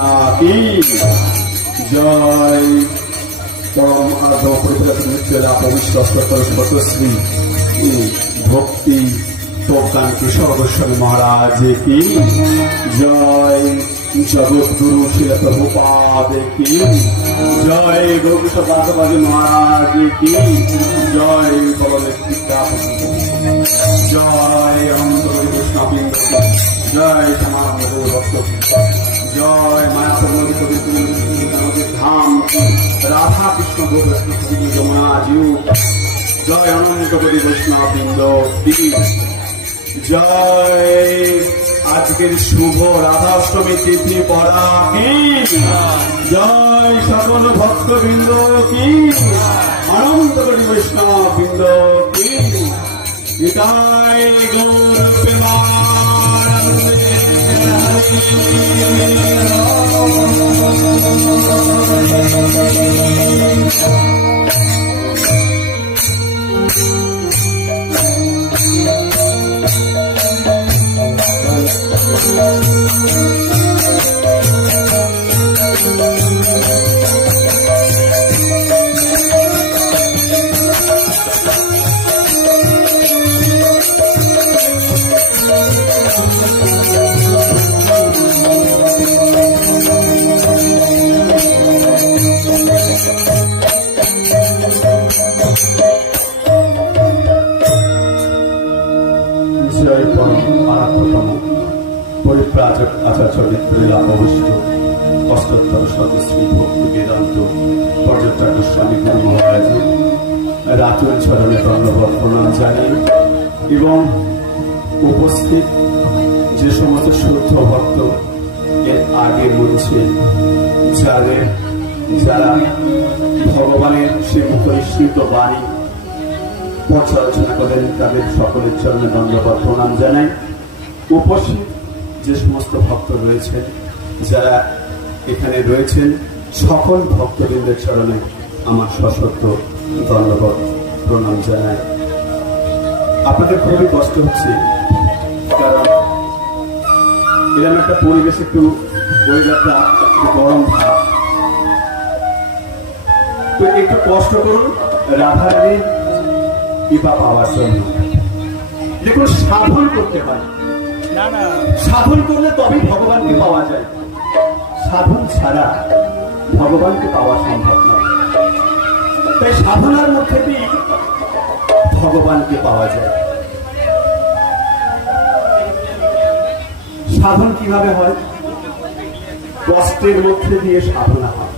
কি জয় পরম পবিত্রশ্রী ভক্তি প্রজ্ঞানকে সর্বস্বামী মহারাজ কি জয় জগৎগুরু শিল প্রভুপাদ কি জয় গৌরবাজি মহারাজ কি জয় জয় অনন্তরী কৃষ্ণবৃন্দ জয় সমাজ ভক্ত জয় মায়াপুর ধাম রাধা কৃষ্ণ যমুনা জিউ জয় অনন্ত কবি বৈষ্ণববৃন্দ জয় আজকের শুভ রাধাষ্টমী তিথি পড়া কি জয় সকল ভক্তবৃন্দ কি অনন্ত কবি বৈষ্ণববৃন্দ কি নিতাই গৌর প্রেমানন্দে পরিপ্রাজক আচার্য অবশিষ্ট অষ্টোত্তর সদশ্রী ভক্তি বেদান্ত পর্যটক গোস্বামী গুরু মহারাজের রাতুল চরণে ধন্যবাদ প্রণাম জানিয়ে এবং উপস্থিত যে সমস্ত শুদ্ধ ভক্ত এর আগে মঞ্চে যারা ভগবানের সে মুখনিসৃত বাণী পর্যালোচনা করেন তাদের সকলের চরণে ধন্যবাদ প্রণাম জানাই। উপস্থিত যে সমস্ত ভক্ত রয়েছেন যারা এখানে রয়েছেন সকল ভক্তবৃন্দের চরণে আমার সশস্ত্র ধন্যবাদ প্রণাম জানাই। আপনাদের খুবই কষ্ট হচ্ছে কারণ এরকম একটা পরিবেশ একটু পরিবেশটা গরম ভাব, তো একটু কষ্ট করুন রাধারানীর কৃপা পাওয়ার জন্য। দেখুন সাধন করতে হয়, সাধন করলে তবেই ভগবানকে পাওয়া যায়, সাধন ছাড়া ভগবানকে পাওয়া সম্ভব নয়। তাই সাধনার মধ্যে দিয়ে ভগবানকে পাওয়া যায়। সাধন কিভাবে হয়? কষ্টের মধ্যে দিয়ে সাধনা হয়।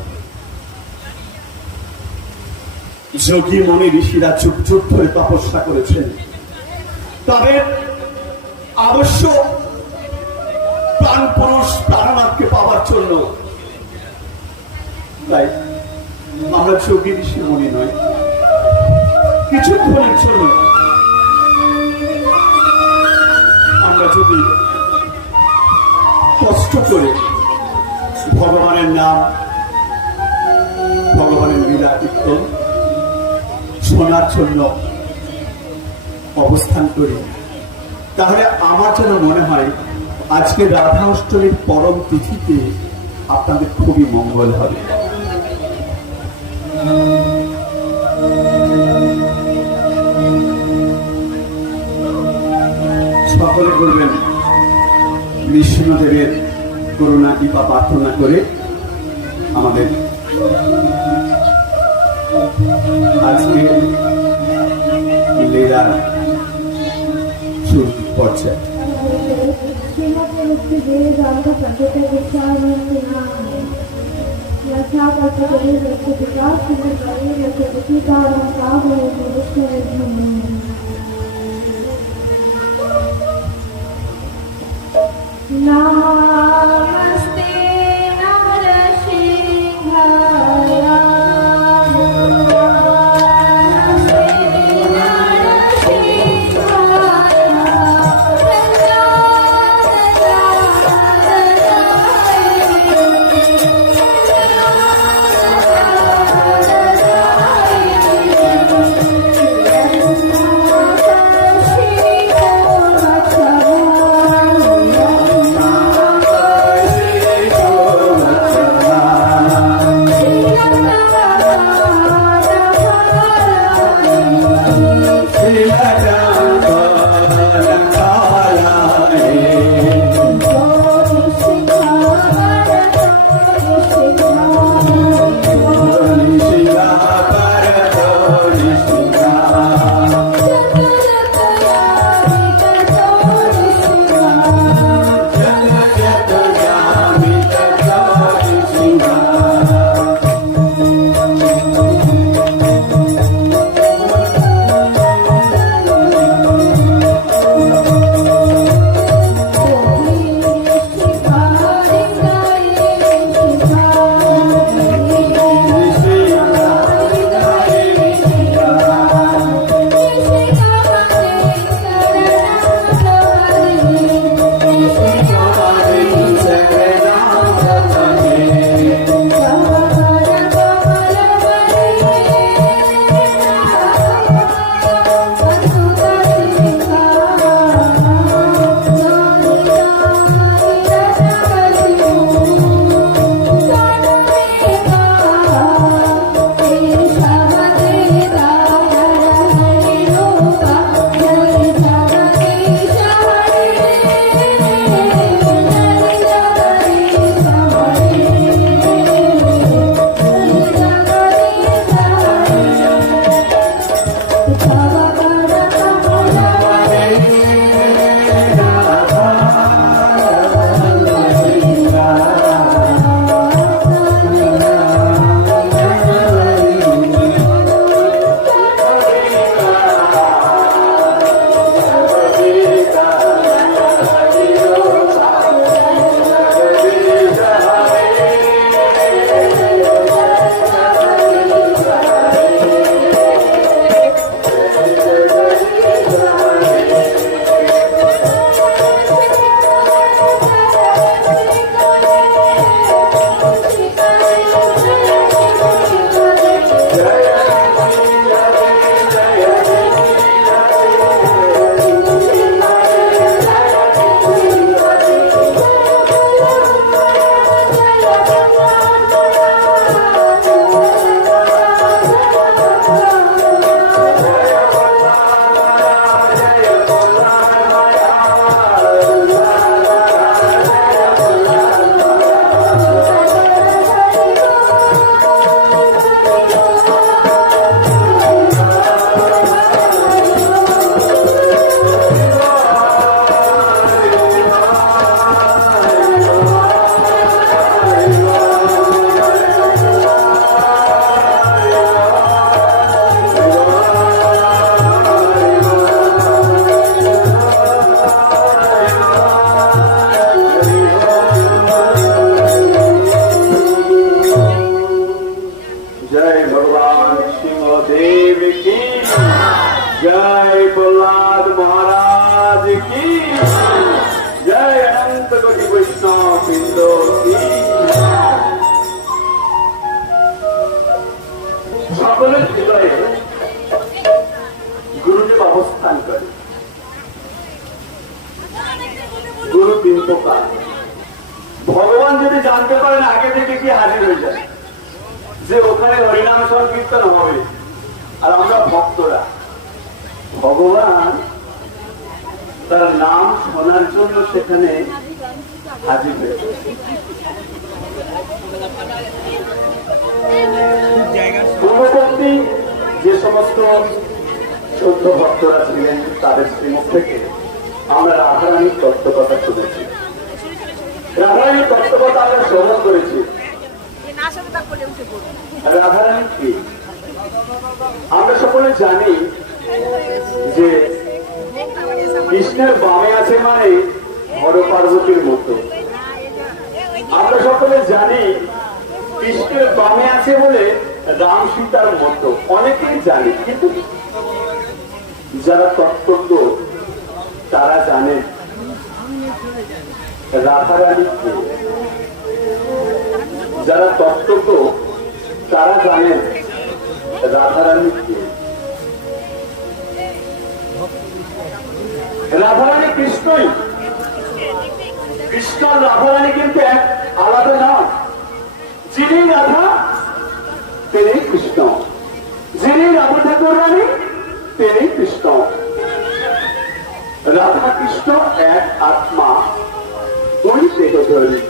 যোগী মনে ঋষিরা যুগ যুগ ধরে তপস্যা করেছেন, তবে আবশ্যক প্রাণ পুরুষ প্রাণনাথকে পাওয়ার জন্য। তাই আমরা যোগী ঋষি মনে নয়, কিছুক্ষণের জন্য আমরা যদি কষ্ট করে ভগবানের নাম ভগবানের লীলা কীর্তন শোনার জন্য অবস্থান করি, তাহলে আমার যেন মনে হয় আজকে রাধা অষ্টমীর পরম তিথিতে আপনাদের খুবই মঙ্গল হবে। সকলে করবেন বিষ্ণুদেবের করুণা কৃপা প্রার্থনা করে আমাদের আজকে লীলা শুরু পর্যায়ে नमस्ते नरसिंहाय গোবিন্দ কি সকলের হৃদয়ে গুরুদেব অবস্থান করে। গুরু তিন প্রকার। ভগবান যদি জানতে পারেন আগে থেকে কি হাজির হয়ে যায় যে ওখানে হরিনাম সংকীর্তন হবে, আর আমরা ভক্তরা ভগবান তার নাম শোনার জন্য সেখানে হাজির হয়েছে। পূর্ববর্তী যে সমস্ত শুদ্ধ ভক্তরা ছিলেন তাদের শ্রীমুখ থেকে আমরা রাধারানীর তত্ত্বকথা শুনেছি, রাধারানীর তত্ত্বকথা আমরা শ্রবণ করেছি। রাধারানী কি আমরা সকলে জানি যে কৃষ্ণের বামে আছে মানে হর পার্বতীর মতো। আমরা সকলে জানি কৃষ্ণের বামে আছে বলে রাম সীতার মতো, অনেকেই জানি, কিন্তু যারা তত্ত্বজ্ঞ তারা জানেন রাধারানী কে। যারা তত্ত্বজ্ঞ তারা জানেন রাধারানী কে। রাধারানী কৃষ্ণই। কৃষ্ণ আর রাধারানী কিন্তু এক আলাদা নয়। যিনি রাধা তিনি কৃষ্ণ, যিনি রাধা ঠাকুর রানী তিনি কৃষ্ণ। রাধা কৃষ্ণ এক আত্মা, দুই দেহধারী,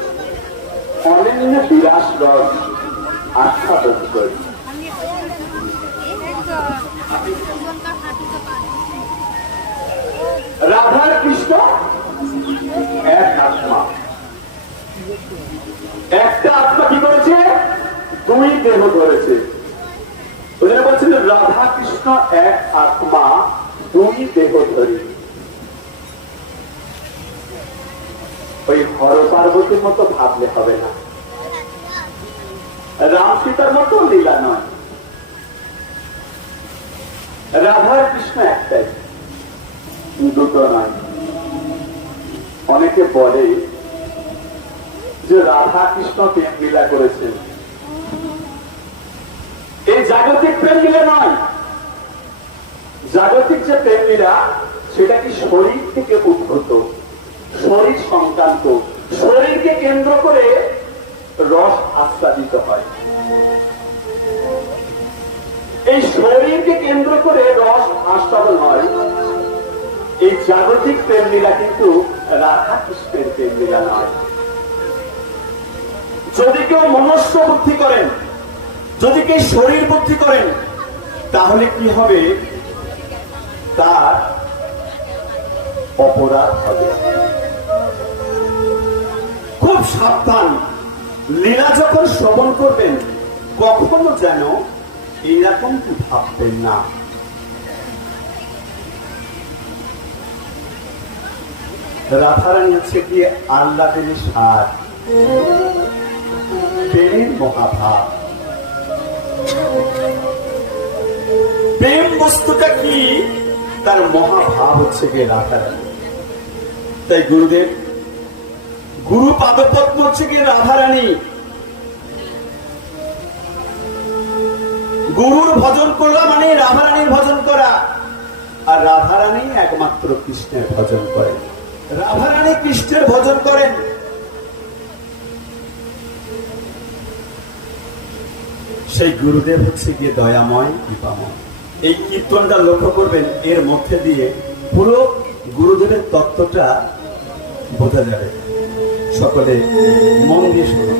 অনন্য বিলাস রস আস্বাদন করি। রাধার কৃষ্ণ এক আত্মা। একটা আত্মা কি করেছে? দুই দেহ ধরেছে। ওখানে বলছেন রাধা কৃষ্ণ এক আত্মা, দুই দেহ ধরি। ওই হর পার্বতীর মতো ভাবলে হবে না, রাম সীতার মতো লীলা নয়। রাধার কৃষ্ণ একটাই, দুটো নয়। অনেকে বলে যে রাধা কৃষ্ণ প্রেম লীলা করেছেন, এই জাগতিক প্রেম লীলা নয়। জাগতিক যে প্রেম লীলা সেটা কি শরীর থেকে উদ্ভূত, শরীর সংক্রান্ত, শরীরকে কেন্দ্র করে রস আস্বাদিত হয়। এই শরীরকে কেন্দ্র করে রস আস্বাদন হয়। এই জাগতিক প্রেম লীলা কিন্তু রাধা কৃষ্ণের প্রেম লীলা নয়। যদি কেউ মনস্য বুদ্ধি করেন, যদি কেউ শরীর বুদ্ধি করেন, তাহলে কি হবে? তার অপরাধ হবে। খুব সাবধান, লীলা যখন শ্রবণ করবেন কখনো যেন এইরকম কি ভাববেন না। রাধারানী হচ্ছে কি আল্লাহের সার, প্রেমের মহাভাব। প্রেম বস্তুটা কি? তার মহাভাব হচ্ছে গিয়ে রাধারানী। তাই গুরুদেব, গুরু পাদপদ্ম হচ্ছে গিয়ে রাধারানী। গুরুর ভজন করা মানে রাধারানীর ভজন করা, আর রাধারানী একমাত্র কৃষ্ণের ভজন করেন। রাধারানী কৃষ্ণের ভজন করেন। সেই গুরুদেব হচ্ছে গিয়ে দয়াময়, কৃপাময়। এই কীর্তনটা লক্ষ্য করবেন, এর মধ্যে দিয়ে পুরো গুরুদেবের তত্ত্বটা বোঝা যাবে। সকলে মন দিয়ে শুনুন।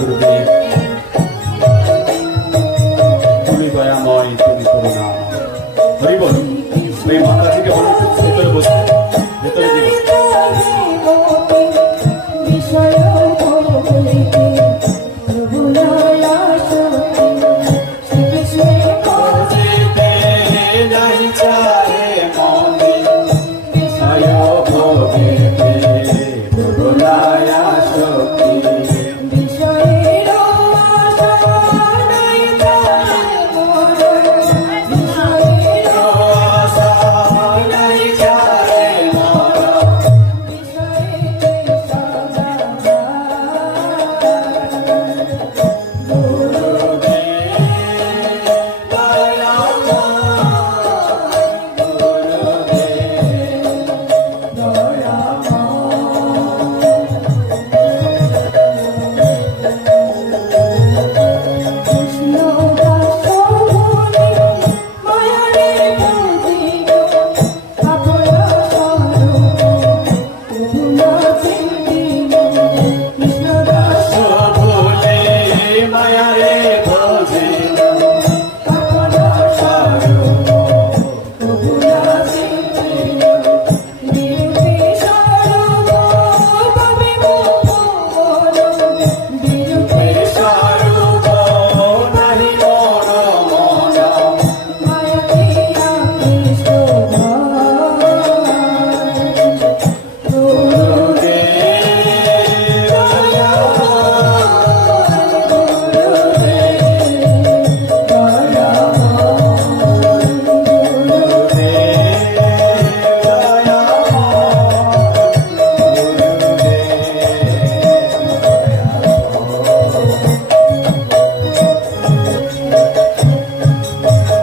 গুরুদেব, তুমি দয়াময়, তুমি করুণা। হরি বল। ওই মাতাজিকে বলো ভেতরে বসতে, ভেতরে দিয়ে বসতে। বিষয় বলিতে প্রভু দয়া শক্তি শ্রীকৃষ্ণে বসিতে নাই চাহে মনে, বিষয় ভোগিতে প্রভু দয়া শক্তি। বিষয়ের আশা নাই তার মন, বিষয়ের আশা নাই চাহে মন, বিষয়ের সদা কৃষ্ণ দাস বলে মায়ারে বুঝিল আপন স্বরূপ প্রভু না চিন্তিল। কৃষ্ণ দাস ভোলে মায়ারে ভজিল আপন স্বরূপ প্রভু না চিন্তিল। বিরূপে স্বরূপ পাবে মোহন, বিরূপে স্বরূপ নাহি মন মন। মায়া দিয়া কৃষ্ণ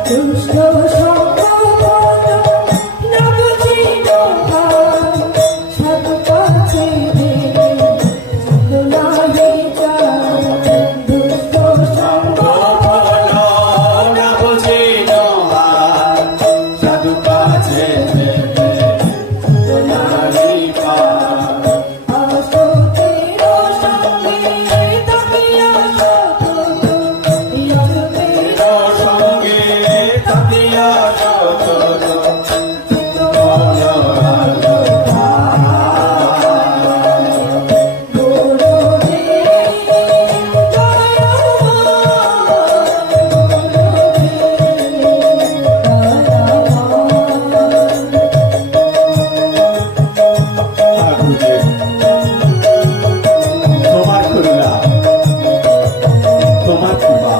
দুষ্ট সম্পদ না বুঝিল ভাব, সব কাছে দেবে দোলাহি চায়। দুষ্ট সম্পদ না বুঝিল আর, সাধু কাছে যেতে দয়ালি পার। অসুখের সঙ্গে থাকিয়া সতত, অসুখের সঙ্গে থাকিয়া সতত মন গুরুদেব, তোমার করুণা, তোমার কৃপা।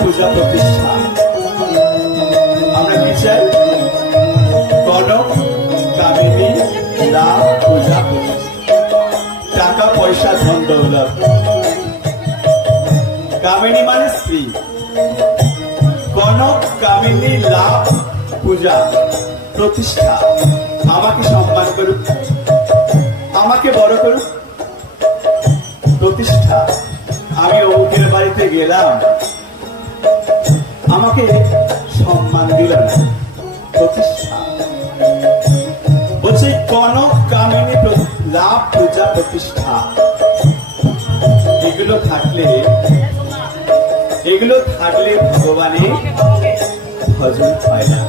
পূজা প্রতিষ্ঠা আমরা কি চাই? কনক কামিনী লাভ পূজা প্রতিষ্ঠা, টাকা পয়সা ধন দৌলত। কামিনী মানে স্ত্রী, কনক কামিনী লাভ পূজা প্রতিষ্ঠা। আমাকে সম্মান করুক, আমাকে বড় করুক, প্রতিষ্ঠা। আমি অমুকের বাড়িতে গেলাম, আমাকে সম্মান দিল না, প্রতিষ্ঠা। বলছে কনক কামিনী লাভ পূজা প্রতিষ্ঠা। এগুলো থাকলে ভগবানের ভজন হয় না।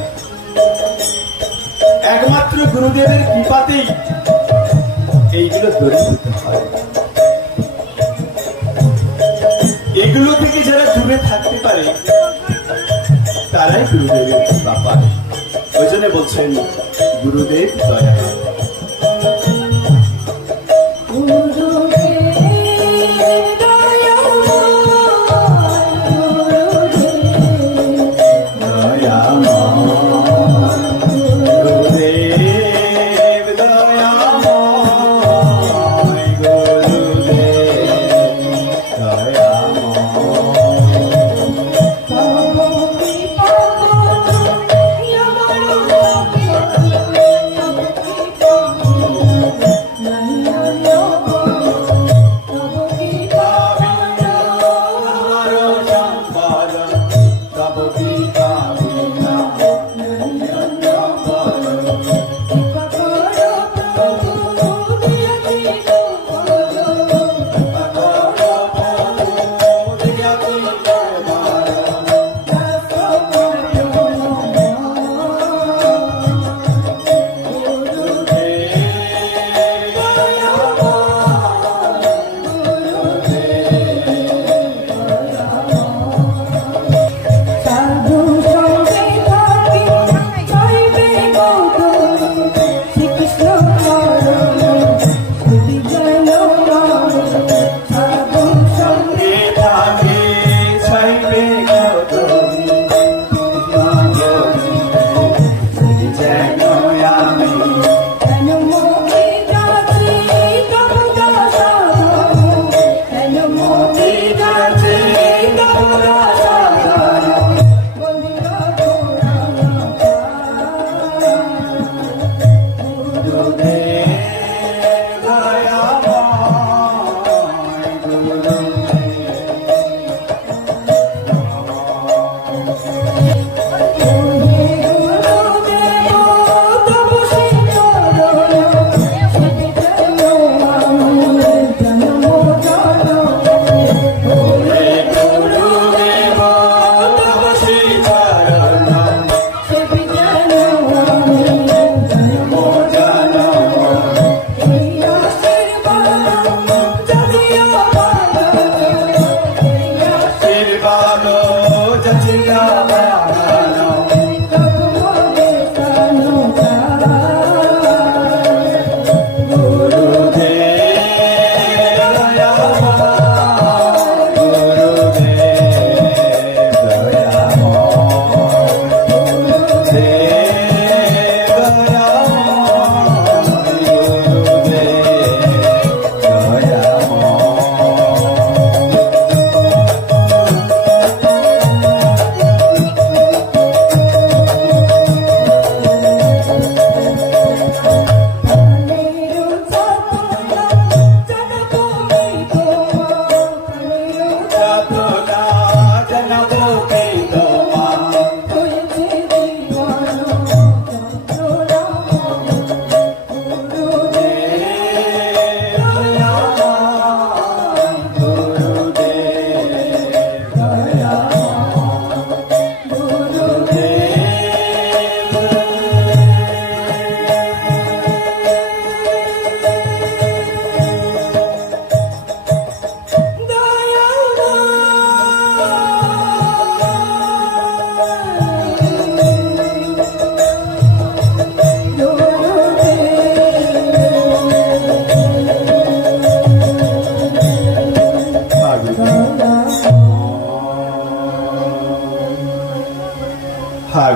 একমাত্র গুরুদেবের কৃপাতেই এইগুলো দূরীভূত হয়। এগুলো থেকে যারা দূরে থাকতে পারে তারাই গুরুদেবের কৃপা পায়। ওই জন্য বলছেন গুরুদেব দয়া।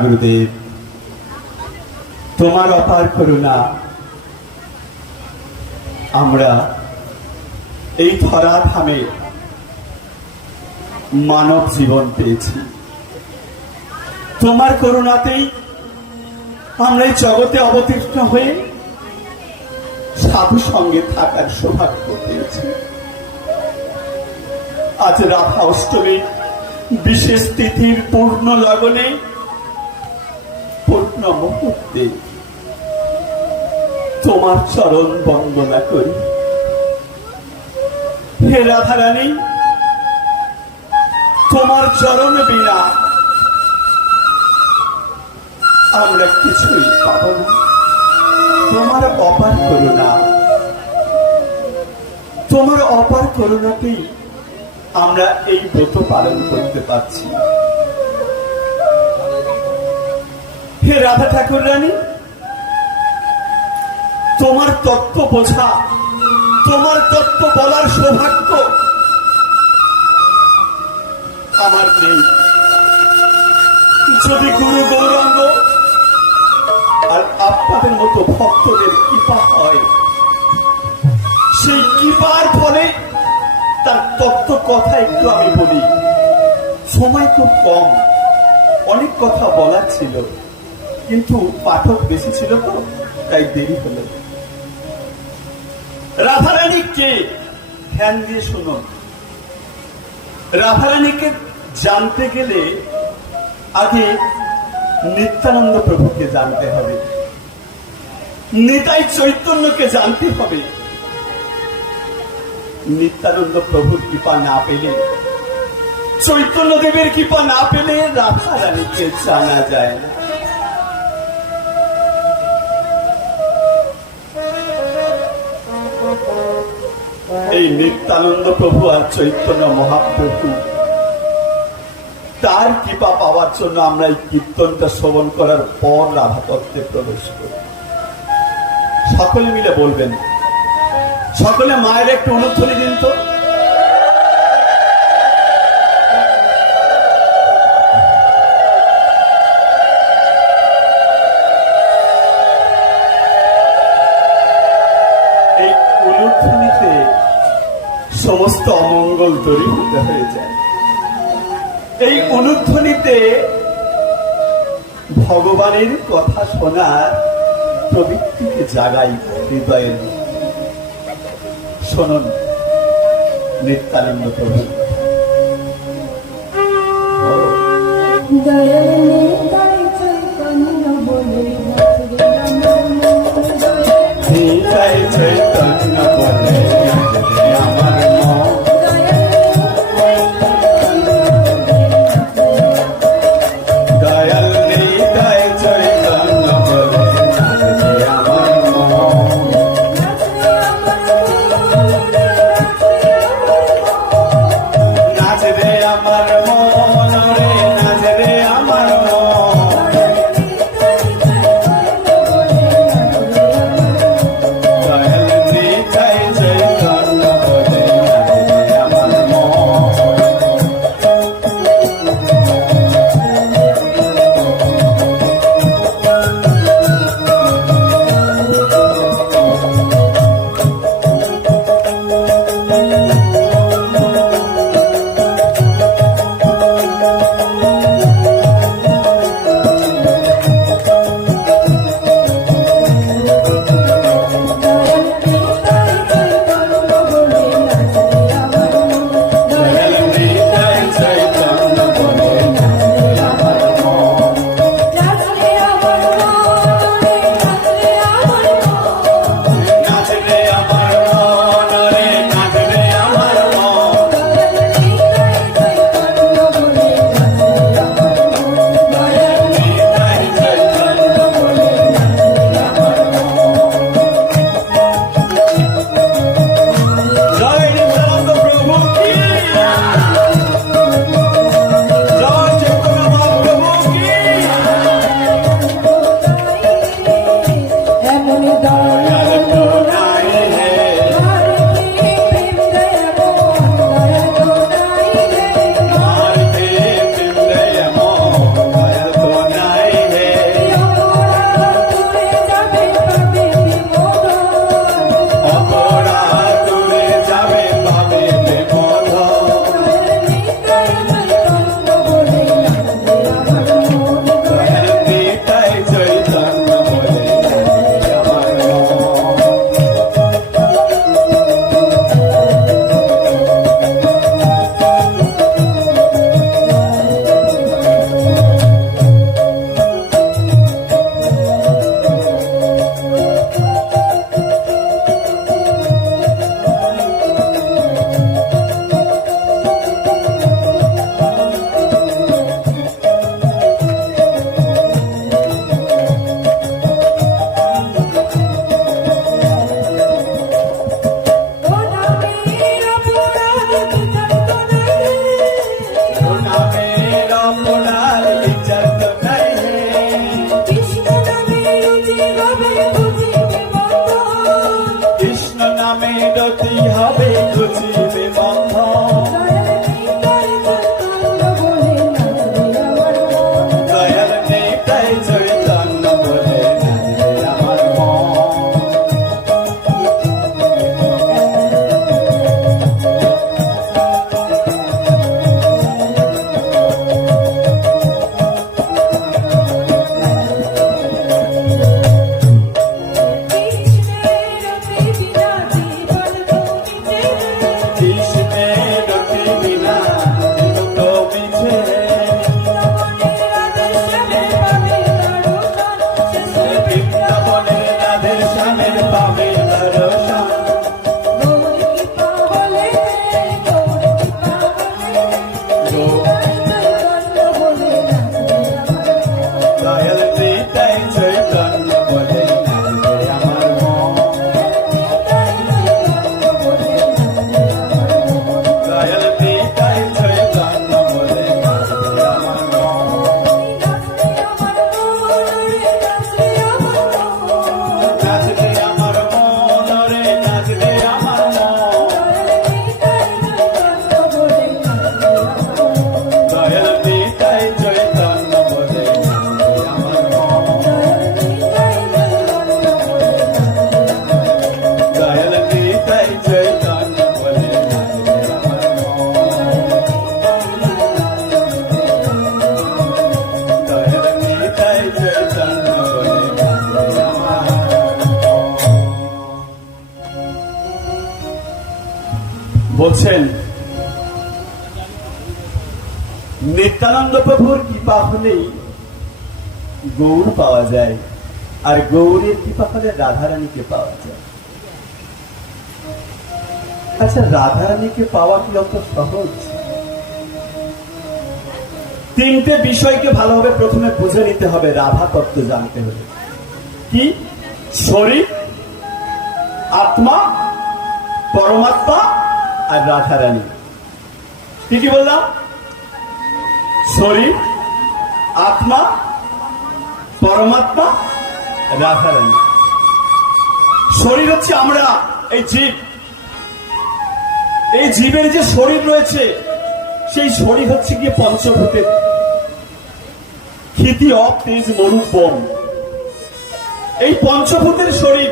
গুরুদেব, তোমার অপার করুণা আমরা এই ধরা ধামে মানব জীবন পেয়েছি। তোমার করুণাতেই আমরা এই জগতে অবতীর্ণ হয়ে সাধু সঙ্গে থাকার সৌভাগ্য পেয়েছি। আজ রাধা অষ্টমী বিশেষ তিথির পূর্ণ লগনে পূর্ণ মুহূর্তে তোমার চরণ বন্দনা করি। হে রাধারানী, তোমার চরণ বিনা আমরা কিছুই পাব না। তোমার অপার করুণা, তোমার অপার করুণাতেই আমরা এই ব্রত পালন করতে পারছি। হে রাধা ঠাকুর রানী, তোমার তত্ত্ব বোঝা, তোমার তত্ত্ব বলার সৌভাগ্য আমার নেই। যদি গুরু গৌরাঙ্গ আর আপনাদের মতো ভক্তদের কৃপা হয়, সেই কৃপার ফলে তার তত্ত্ব কথা একটু আমি বলি। সময় খুব কম, অনেক কথা বলার ছিল, কিন্তু পাঠক বেশি ছিল তো তাই দেরি হলো। রাধারানী কে? ধ্যান দিয়ে শুনুন। রাধারানীকে জানতে গেলে আগে নিত্যানন্দ প্রভুকে জানতে হবে, নিতাই চৈতন্যকে জানতে হবে। নিত্যানন্দ প্রভুর কৃপা না পেলে, চৈতন্য দেবের কৃপা না পেলে রাধারানীকে জানা যায় না। এই নিত্যানন্দ প্রভু আর চৈতন্য মহাপ্রভু, তার কৃপা পাওয়ার জন্য আমরা এই কীর্তনটা শ্রবণ করার পর রাধা তত্ত্বে প্রবেশ করি। সকলে মিলে বলবেন, সকলে মায়ের একটু অনুধ্বনি দিন তো। এই অনুধ্বনিতে সমস্ত অমঙ্গল দূরীভূত হয়ে যায়। এই অনুধ্বনিতে ভগবানের কথা শোনার প্রবৃত্তিকে জাগাই হৃদয়ের। শুনুন নিত্যানন্দ প্রভু। নিতাই চৈতন্য বলে আমার মন, দয়াল নিতাই চৈতন্য বলে আমার মন, নাচ রে আমার মন রে, নাচ রে আমার মন, দয়াল নিতাই চৈতন্য বলে আমার মন। নিত্যানন্দ প্রভুর কৃপা হলেই গৌর পাওয়া যায়, আর গৌরের কৃপা হলে রাধারানীকে পাওয়া যায়। আচ্ছা, রাধারানীকে পাওয়া কি অত সহজ? তিনটে বিষয়কে ভালোভাবে প্রথমে বুঝে নিতে হবে রাধা তত্ত্ব জানতে হবে। কি? শরীর, আত্মা, পরমাত্মা আর রাধারানী। কি কি বললাম? শরীর, আত্মা, পরমাত্মা, রাধারানী। শরীর হচ্ছে আমরা, এই জীব, এই জীবের যে শরীর রয়েছে সেই শরীর হচ্ছে গিয়ে পঞ্চভূতের ক্ষিতি, অপ, তেজ, মরু, বম। এই পঞ্চভূতের শরীর,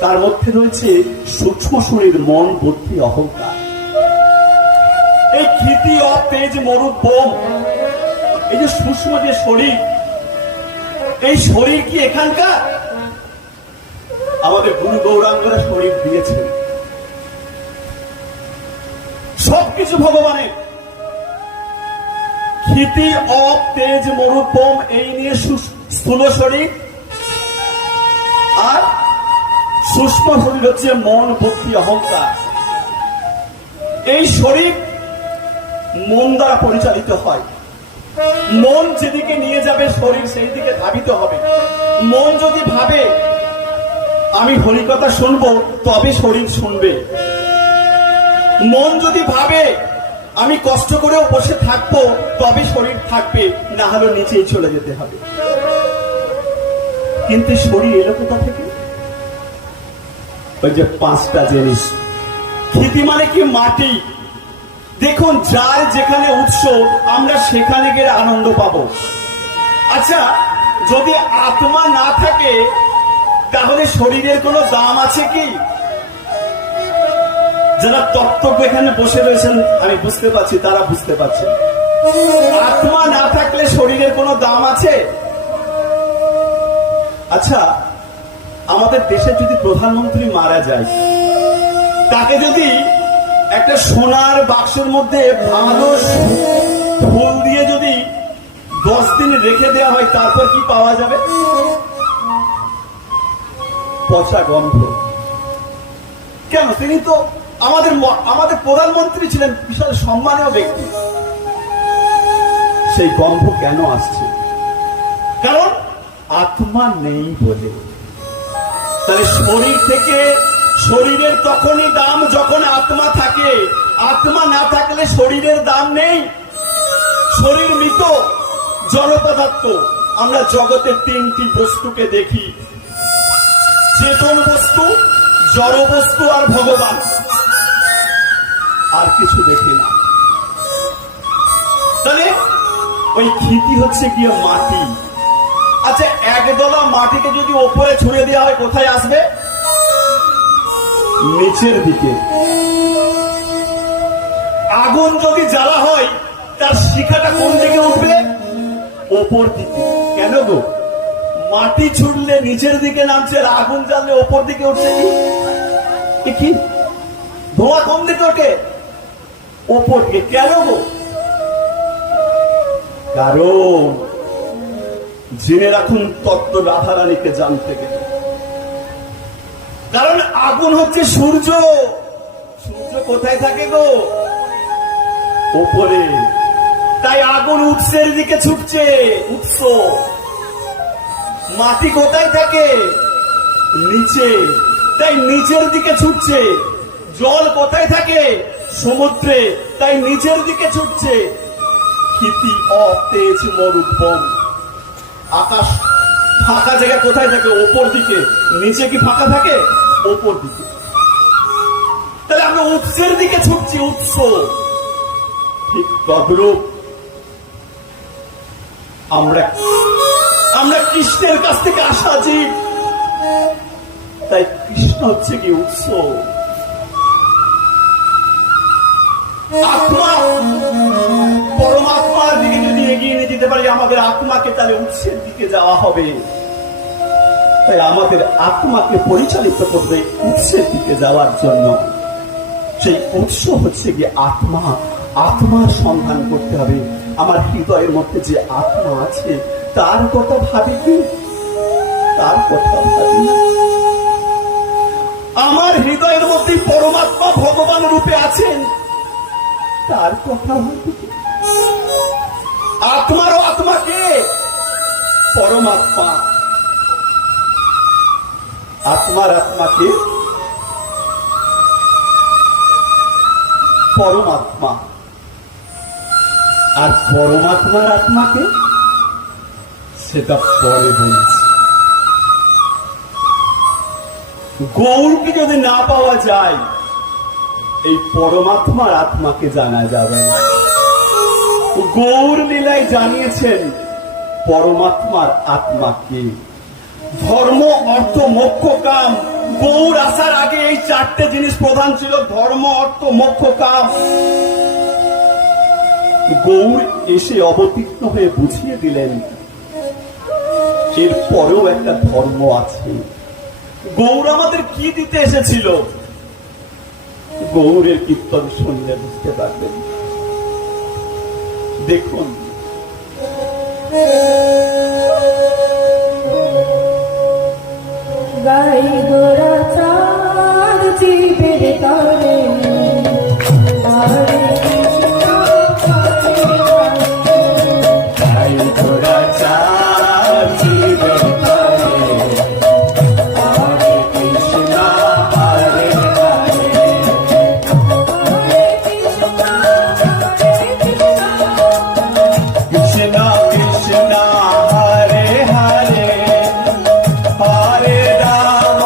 তার মধ্যে রয়েছে সূক্ষ্ম শরীর, মন, বুদ্ধি, অহংকার। এই ক্ষিতি, অপ, তেজ, মরু, বম, এই যে সূক্ষ্ম যে শরীর, এই শরীর কি এখানকার? আমাদের গুরু গৌরাঙ্গরা শরীর দিয়েছেন। সবকিছু ভগবানের। ক্ষিতি, অপ, তেজ, মরু, বম, এই নিয়ে স্থূল শরীর, আর সূক্ষ্ম শরীর হচ্ছে মন, বুদ্ধি, অহংকার। এই শরীর মন দ্বারা পরিচালিত হয়। মন যেদিকে নিয়ে যাবে শরীর সেই দিকে ধাবিত হবে। মন যদি ভাবে আমি হরিকথা শুনবো, তবে শরীর শুনবে। মন যদি ভাবে আমি কষ্ট করেও বসে থাকবো, তবে শরীর থাকবে, না হলে নিচেই চলে যেতে হবে। কিন্তু শরীর এলো কোথা থেকে? ওই যে পাঁচটা জিনিস। ক্ষিতি মানে কি? মাটি। দেখুন, যার যেখানে উৎস আমরা সেখানে গিয়ে আনন্দ পাবো। আচ্ছা, যদি আত্মা না থাকে তাহলে শরীরের কোনো দাম আছে কি? যারা তত্ত্বজ্ঞ এখানে বসে রয়েছেন আমি বুঝতে পারছি, তারা বুঝতে পারছেন। আত্মা না থাকলে শরীরের কোনো দাম আছে? আচ্ছা, আমাদের দেশে যদি প্রধানমন্ত্রী মারা যায়, তাকে যদি একটা সোনার বাক্সের মধ্যে ভালো ফুল দিয়ে যদি 10 দিন রেখে দেওয়া হয়, তারপর কি পাওয়া যাবে? পচা গন্ধ। কেন? তিনি তো আমাদের প্রধানমন্ত্রী ছিলেন, বিশাল সম্মানীয় ব্যক্তি। সেই গন্ধ কেন আসছে? কারণ আত্মা নেই বলে। তাহলে শরীর থেকে, শরীরের তখনই দাম যখন আত্মা থাকে। আত্মা না থাকলে শরীরের দাম নেই। শরীর মৃত, জড় পদার্থ। আমরা জগতের তিনটি বস্তুকে দেখি: চেতন বস্তু, জড় বস্তু আর ভগবান। আর কিছু দেখি না। তাহলে ওই ক্ষিতি হচ্ছে গিয়ে মাটি। আচ্ছা, একদলা মাটিকে যদি ওপরে ছুঁড়ে দেওয়া হয়, কোথায় আসবে? নিচের দিকে। আগুন যদি জ্বালা হয়, তার শিখাটা কোন দিকে উঠবে? ওপর দিকে। কেন গো? মাটি ছুটলে নিচের দিকে নামছে, আর আগুন জ্বাললে ওপর দিকে উঠছে। কি ধোঁয়া কোন দিকে ওঠে? ওপর দিকে। কেন গো? কারণ জেনে রাখুন, তত্ত্ব রাধারানীকে জানতে গেলে। কারণ আগুন হচ্ছে সূর্য। সূর্য কোথায় থাকে গো? ওপরে। তাই আগুন উৎসের দিকে ছুটছে। উৎস। মাটি কোথায় থাকে? নিচে। তাই নিচের দিকে ছুটছে। জল কোথায় থাকে? সমুদ্রে। তাই নিচের দিকে ছুটছে। ক্ষিতি, অপ, তেজ, মরু, বম। আকাশ ফাঁকা জায়গা কোথায় থাকে? ওপর দিকে। নিচে কি ফাঁকা থাকে? ওপর দিকে। তাহলে আমরা উৎসের দিকে ছুটছি। উৎস। ঠিক তদ্রূপ আমরা কৃষ্ণের কাছ থেকে আসা জীব। তাই কৃষ্ণ হচ্ছে কি উৎস। আত্মা পরমাত্মার দিকে যদি এগিয়ে নিয়ে যেতে পারি আমাদের আত্মাকে, তাহলে উৎসের দিকে যাওয়া হবে। তাই আমাদের আত্মাকে পরিচালিত করবে উৎসের দিকে যাওয়ার জন্য। সেই উৎস হচ্ছে গিয়ে আত্মা। আত্মার সন্ধান করতে হবে। আমার হৃদয়ের মধ্যে যে আত্মা আছে তার কথা ভাবি কি? তার কথা ভাবি না। আমার হৃদয়ের মধ্যে পরমাত্মা ভগবান রূপে আছেন, তার কথা ভাবি কি? আত্মারও আত্মাকে পরমাত্মা, আত্মার আত্মাকে পরমাত্মা, আর পরমাত্মার আত্মাকে সেটা পরে বলছি। গৌরকে যদি না পাওয়া যায়, এই পরমাত্মার আত্মাকে জানা যাবে না। গৌর লীলায় জানিয়েছেন পরমাত্মার আত্মাকে। ধর্ম, অর্থ, মোক্ষ, কাম। গৌর আসার আগে এই চারটে জিনিস প্রধান ছিল, ধর্ম, অর্থ, মোক্ষ, কাম। গৌর এসে অবতীর্ণ হয়ে বুঝিয়ে দিলেন এর পরেও একটা ধর্ম আছে। গৌর আমাদের কি দিতে এসেছিল? গৌরের কীর্তন শুনলে বুঝতে পারবেন। দেখুন, গাই গোরা চাঁদ জীবের তরে হরে কৃষ্ণ হরে হরে। গাই গোরা চাঁদ জীবের তরে হরে কৃষ্ণ হরে হরে। হরে কৃষ্ণ হরে কৃষ্ণ কৃষ্ণ কৃষ্ণ হরে হরে, হরে রাম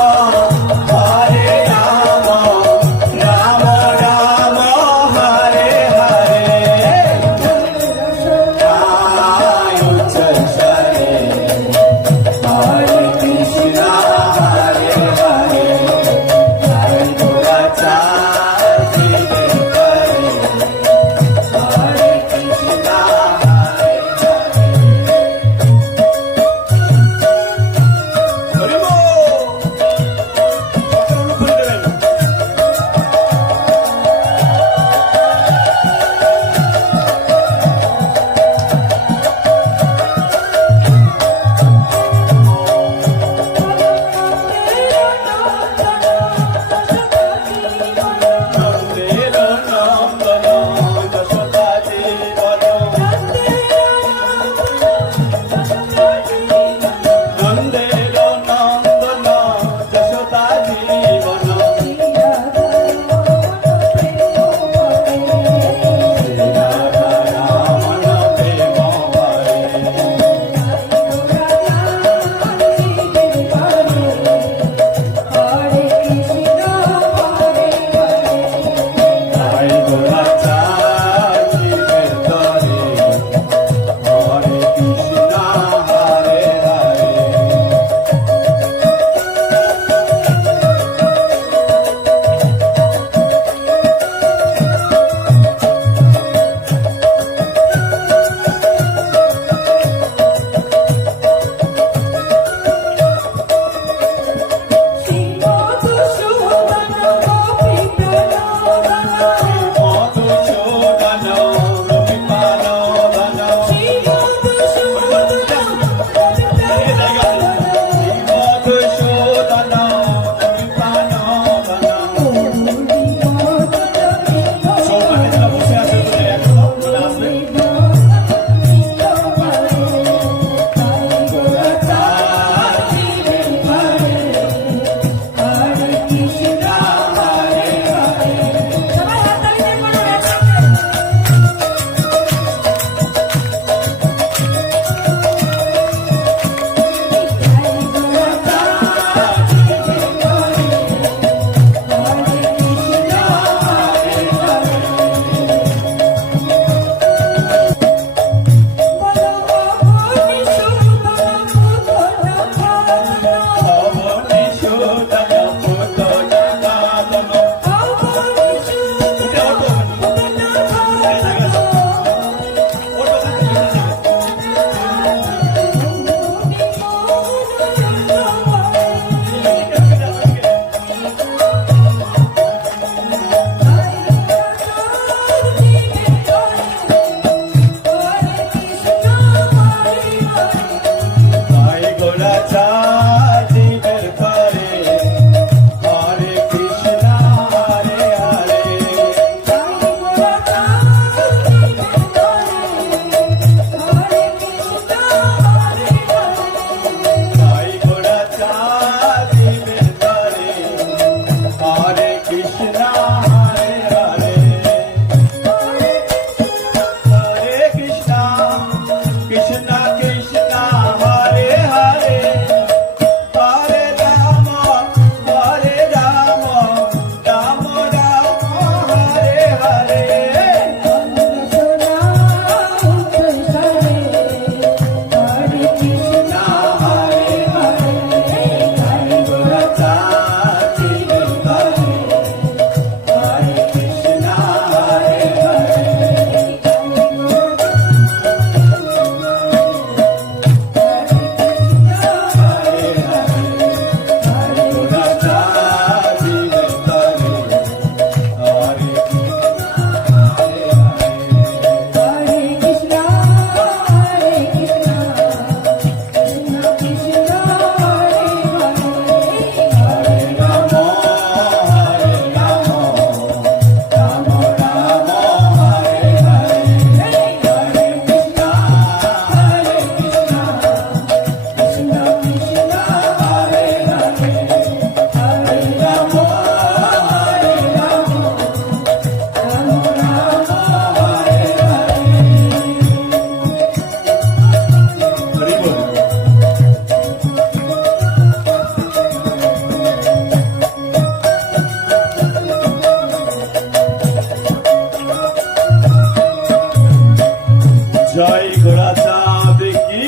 জয় গোরা চাঁদ কি।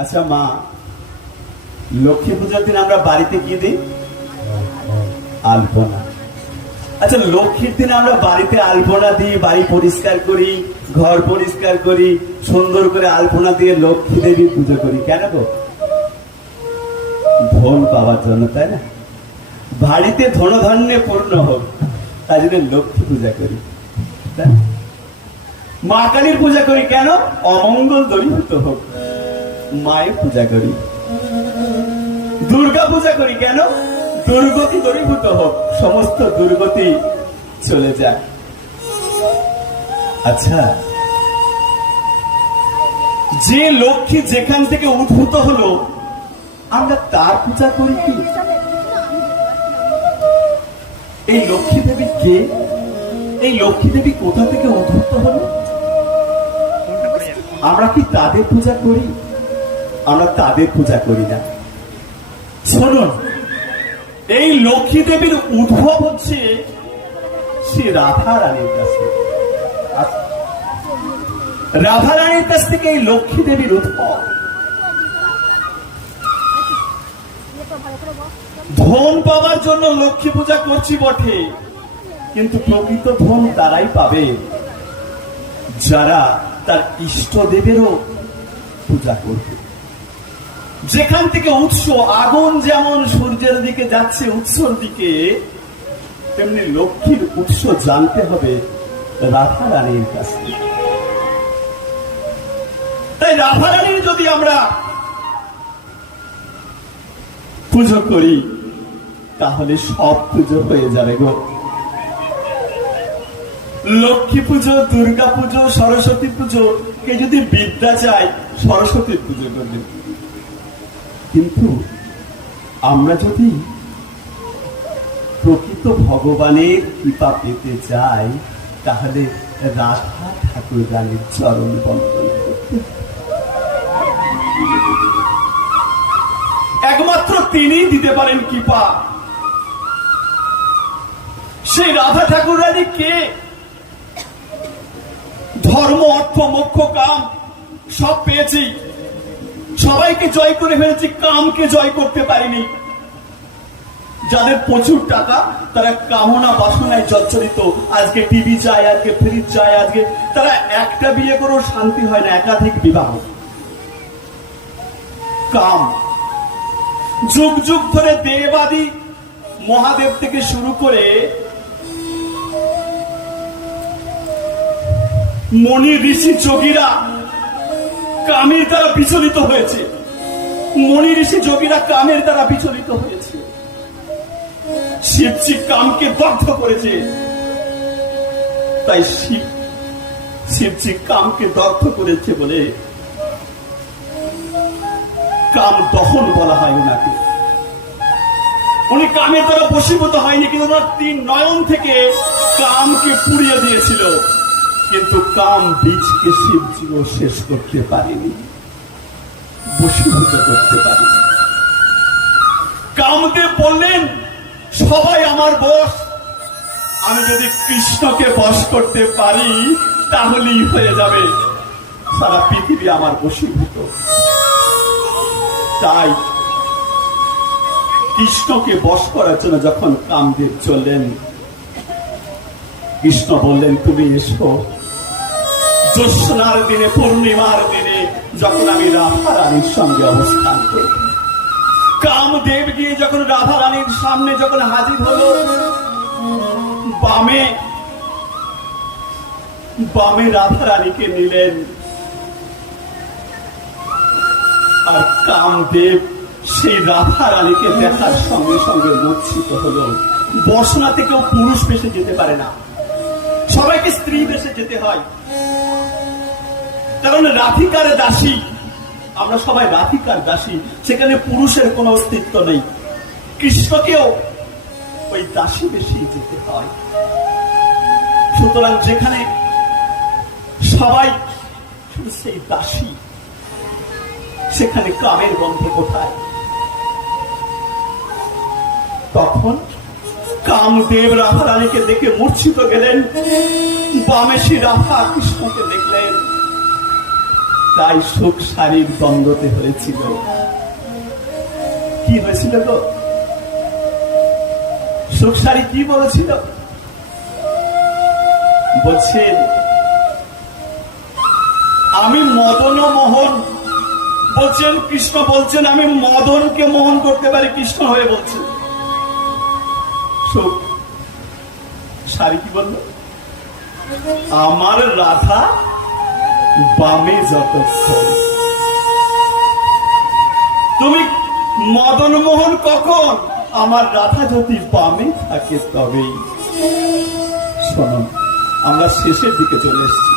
আচ্ছা মা, লক্ষ্মী পূজার দিন আমরা বাড়িতে কি দিই? আলপনা। আচ্ছা, লক্ষ্মীর দিনে আমরা বাড়িতে আলপনা দিই, বাড়ি পরিষ্কার করি, ঘর পরিষ্কার করি, সুন্দর করে আলপনা দিয়ে লক্ষ্মী দেবী পুজো করি, কেন গো? ধন পাওয়ার জন্য, তাই না? বাড়িতে ধনধান্যে পূর্ণ হোক, তাই জন্য লক্ষ্মী পূজা করি। মা কালীর পূজা করি কেন? অমঙ্গল দূরীভূত হোক, মায়ের পূজা করি। দুর্গা পূজা করি কেন? দুর্গতি দূরীভূত হোক, সমস্ত দুর্গতি চলে যায়। আচ্ছা, যে লক্ষ্মী যেখান থেকে উদ্ভূত হলো আমরা তার পূজা করি কি? এই লক্ষ্মী দেবী কে? এই লক্ষ্মী দেবী কোথা থেকে উদ্ভূত হলো? আমরা কি তাদের পূজা করি? আমরা তাদের পূজা করি না। শুনুন, এই লক্ষ্মী দেবীর উদ্ভব হচ্ছে শ্রী রাধা রানীর কাছ থেকে। রাধা রানীর কাছ থেকে এই লক্ষ্মী দেবীর উদ্ভব। ধন পাওয়ার জন্য লক্ষ্মী পূজা করছি বটে, কিন্তু প্রকৃত ধন তারাই পাবে যারা তার ইষ্ট দেবেরও পূজা করবে। যেখান থেকে উৎস, আগুন যেমন সূর্যের দিকে যাচ্ছে উৎসর দিকে, তেমনি লক্ষ্মীর উৎস জানতে হবে রাধা রানীর কাছ থেকে। তাই রাধা রানীর যদি আমরা পুজো করি তাহলে সব পুজো হয়ে যাবে গো। লক্ষ্মী পুজো, দুর্গা পুজো, সরস্বতী পুজো, কে যদি বিদ্যা চায় সরস্বতীর পুজো করবে। কিন্তু আমরা যদি প্রকৃত ভগবানের কৃপা পেতে চাই তাহলে রাধা ঠাকুর রানীর চরণ বন্দনা করতে, একমাত্র তিনিই দিতে পারেন কৃপা। সেই রাধা ঠাকুর রানী কে? ধর্ম, অর্থ, মোক্ষ, কাম সব পেয়েছি, সবাইকে জয় করে ফেলেছি, কামকে জয় করতে পারিনি। যাদের প্রচুর টাকা তারা কামনা বাসনায় জর্জরিত, আজকে টিভি চায়, আজকে ফ্রিজ চায়, আজকে তারা একটা বিয়ে করেও শান্তি হয় না, একাধিক বিবাহ। কাম যুগ যুগ ধরে দেবাদি মহাদেব থেকে শুরু করে মনি ঋষি যোগীরা কামের দ্বারা বিচলিত হয়েছে। মনি ঋষি যোগীরা কামের দ্বারা বিচলিত হয়েছে। শিবজি কামকে দগ্ধ করেছে, তাই শিবজি কামকে দগ্ধ করেছে বলে কাম দহন বলা হয় ওনাকে। উনি কামের দ্বারা বশীভূত হয়নি, কিন্তু ওনার 3 নয়ন থেকে কামকে পুড়িয়ে দিয়েছিল, কিন্তু কাম বীজকে শিবজিও শেষ করতে পারেনি, বশীভূত করতে পারেনি। কামদেব বললেন সবাই আমার বশ, আমি যদি কৃষ্ণকে বশ করতে পারি তাহলেই হয়ে যাবে, সারা পৃথিবী আমার বশীভূত। তাই কৃষ্ণকে বশ করার জন্য যখন কামদেব চললেন, কৃষ্ণ বললেন তুমি এসো। জ্যোৎস্নার দিনে, পূর্ণিমার দিনে যখন আমি রাধা রানীর সঙ্গে অবস্থান করি, কামদেব গিয়ে যখন রাধা রানীর সামনে যখন হাজির হলো, বামে বামে রাধা রানীকে নিলেন, আর কামদেব সেই রাধা রানীকে দেখার সঙ্গে সঙ্গে মূর্ছিত হলো। বসনাতে কেউ পুরুষ বেশে যেতে পারে না, সবাইকে স্ত্রী বেশে যেতে হয়, কারণ রাধিকার দাসী, আমরা সবাই রাধিকার দাসী, সেখানে পুরুষের কোনো অস্তিত্ব নেই। কৃষ্ণকেও ওই দাসী বেশি যেতে হয়। সুতরাং যেখানে সবাই শুধু সেই দাসী, সেখানে কামের গন্ধ কোথায়? তখন কামদেব রাধারানীকে দেখে মূর্ছিত গেলেন, বামেশী রাধা কৃষ্ণকে দেখলেন, তাই সুখ শারীর দ্বন্দ্বতে হয়েছিল। কি হয়েছিল গো? সুখ শারী কি বলেছিল? বলছেন আমি মদন মোহন, বলছেন কৃষ্ণ বলছেন আমি মদনকে মোহন করতে পারি, কৃষ্ণ হয়ে বলছেন। সুখ শারী কি বলল? আমার রাধা বামে যতক্ষণ, তুমি মদন মোহন কখন? আমার রাধা যদি বামে থাকে তবেই। শোনো, আমরা শেষের দিকে চলে এসেছি।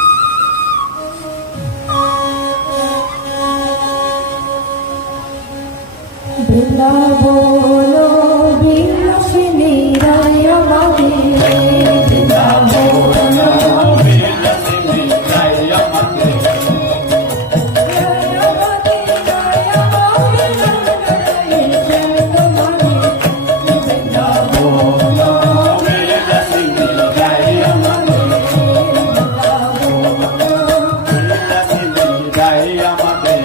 বৃন্দাবন বিলাসিনী রায় আমাদের, বৃন্দাবন বিলাসিনী রায় আমাদের, রায় আমাদের, রায় আমাদের, বৃন্দাবন বিলাসিনী রায় আমাদের, বিলাসিনী রায় আমাদের।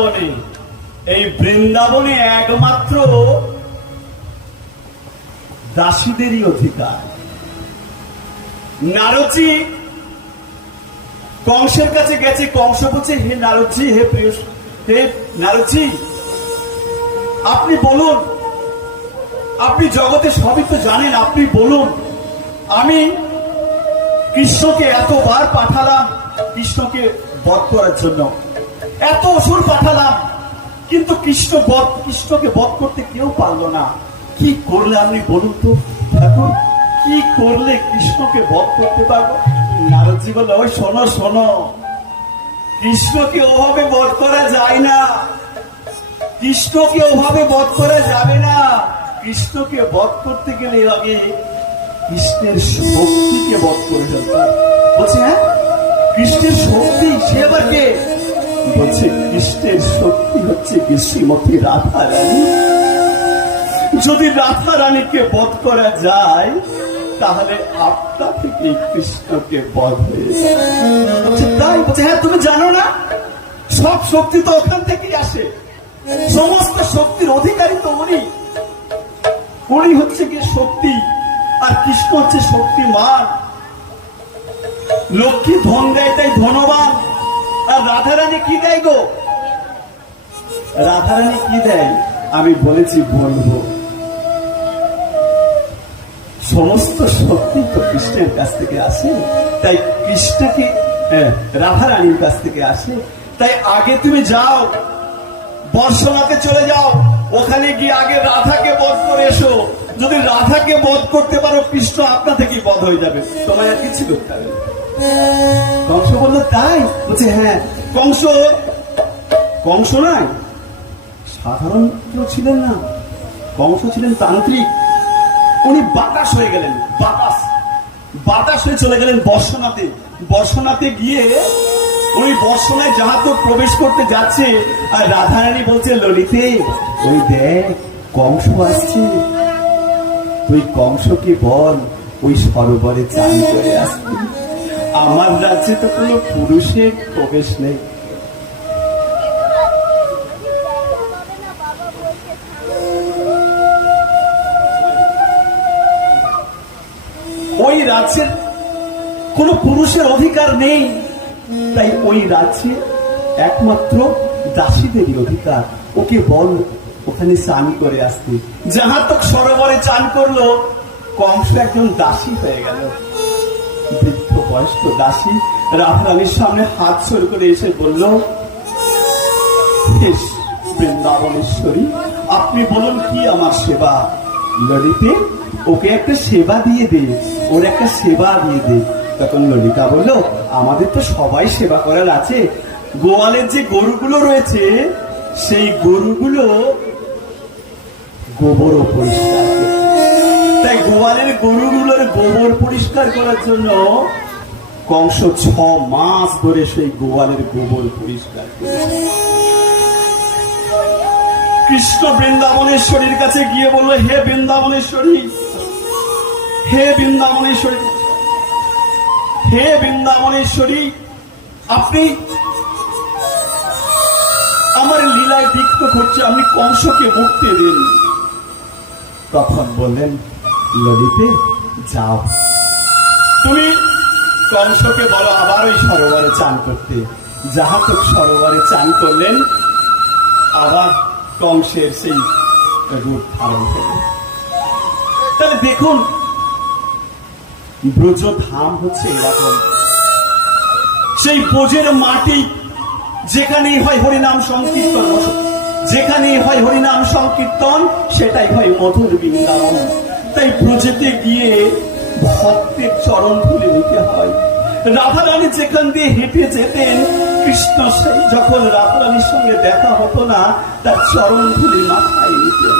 বৃন্দাবনে, এই বৃন্দাবনে একমাত্র দাসীদেরই অধিকার। নারদজি কংসের কাছে গেছে, কংস বলছে, হে নারদজি, হে নারদজি, আপনি বলুন, আপনি জগতে সবই তো জানেন, আপনি বলুন, আমি কৃষ্ণকে এতবার পাঠালাম কৃষ্ণকে বধ করার জন্য, এত অসুর পাঠালাম, কিন্তু কৃষ্ণকে বধ করতে কেউ পারলো না। কি করলে আপনি বলুন তো ঠাকুর, কি করলে কৃষ্ণকে বধ করতে পারবো? নারদজি বলল, ওই শোনো শোনো, কৃষ্ণকে ওভাবে বধ করা যায় না, কৃষ্ণকে ওভাবে বধ করা যাবে না। কৃষ্ণকে বধ করতে গেলে আগে কৃষ্ণের শক্তিকে বধ করে ফেলতে হবে। বলছে, হ্যাঁ, কৃষ্ণের শক্তি, সে আবার কে? বলছে, কৃষ্ণের শক্তি হচ্ছে শ্রীমতী রাধা রানী। যদি রাধা রানীকে বধ করা যায় তাহলে আপনা থেকে কৃষ্ণকে বধ হয়ে যাবে। বলছে, তাই? বলছে, হ্যাঁ, তুমি জানো না, সব শক্তি তো ওখান থেকেই আসে, সমস্ত শক্তির অধিকারী তো উনি, উনি হচ্ছে কি শক্তি, আর কৃষ্ণ হচ্ছে শক্তিমান। লক্ষ্মী ধন দেয় তাই ধনবান, আর রাধারানী কি দেয় গো? রাধারানী কি দেয়? আমি বলেছি বলবো, সমস্ত শক্তি তো কৃষ্ণের কাছ থেকে আসে, তাই কৃষ্ণকে রাধারানীর কাছ থেকে আসে। তাই আগে তুমি যাও, বর্ষনাতে চলে যাও, ওখানে গিয়ে আগে রাধাকে বধ করে এসো। যদি রাধাকে বধ করতে পারো, কৃষ্ণ আপনা থেকেই বধ হয়ে যাবে, তোমায় আর কিছু করতে হবে। কংস বলল, তাই? বলছে, হ্যাঁ। কংস নয়, সাধারণ কেউ ছিলেন না, কংস ছিলেন তান্ত্রিক। উনি বাতাস হয়ে গেলেন, বাতাস হয়ে চলে গেলেন বর্ষনাতে। বর্ষনাতে গিয়ে উনি বর্ষনায় যাহা তো প্রবেশ করতে যাচ্ছে, আর রাধারানী বলছে, ললিতে, ওই দেখ কংস আসছে, তুই কংসকে বল ওই সরোবরে চান করে আসতে, আমার রাজ্যে তো কোনো পুরুষের প্রবেশ নেই। ওই রাজ্যের কোন পুরুষের অধিকার নেই, তাই ওই রাজ্যে একমাত্র দাসীদেরই অধিকার। ওকে বল ওখানে চান করে আসতে। যাহা তক সরোবরে চান করলো, কংস একজন দাসী হয়ে গেল, বৃদ্ধ বয়স্ক দাসী। রাধারানীর সামনে হাত জোড় করে এসে বলল, বৃন্দাবনেশ্বরী, আপনি বলুন কি আমার সেবা? ললিতে, ওকে একটা সেবা দিয়ে দে, ওর একটা সেবা দিয়ে দে। তখন ললিতা বলল, আমাদের তো সবাই সেবা করার আছে, গোয়ালের যে গরুগুলো রয়েছে সেই গরুগুলো গোবর পরিষ্কার, তাই গোয়ালের গরুগুলোর গোবর পরিষ্কার করার জন্য কংস 6 মাস ধরে সেই গোয়ালের গোবর পরিষ্কার করেছে। কৃষ্ণ বৃন্দাবনেশ্বরীর কাছে গিয়ে বলল, হে বৃন্দাবনেশ্বরী, হে বৃন্দাবনেশ্বরী, হে বৃন্দাবনেশ্বরী, আপনি আমার লীলায় বিঘ্ন করছে, আপনি কংসকে মুক্তি দিন। তখন বললেন, ললিতে, যাও, তুমি কংসকে বলো আবার ওই সরোবরে চান করতে। যাহা তো সরোবরে চান করলেন, আবার কংসের সেই রূপ ধারণ করলেন। তাহলে দেখুন, ব্রজধাম হচ্ছে এরকম, সেই ব্রজের মাটি, যেখানেই হয় হরিনাম সংকীর্তন, যেখানেই হয় হরিনাম সংকীর্তন, সেটাই হয় মধুর বৃন্দাবন। তাই ব্রজেতে গিয়ে ভক্তের চরণ ধুলে নিতে হয়। রাধারানী যেখান দিয়ে হেঁটে যেতেন, কৃষ্ণ সেই যখন রাধারানীর সঙ্গে দেখা হতো না, তার চরণ ধুলে মাথায় নিতেন।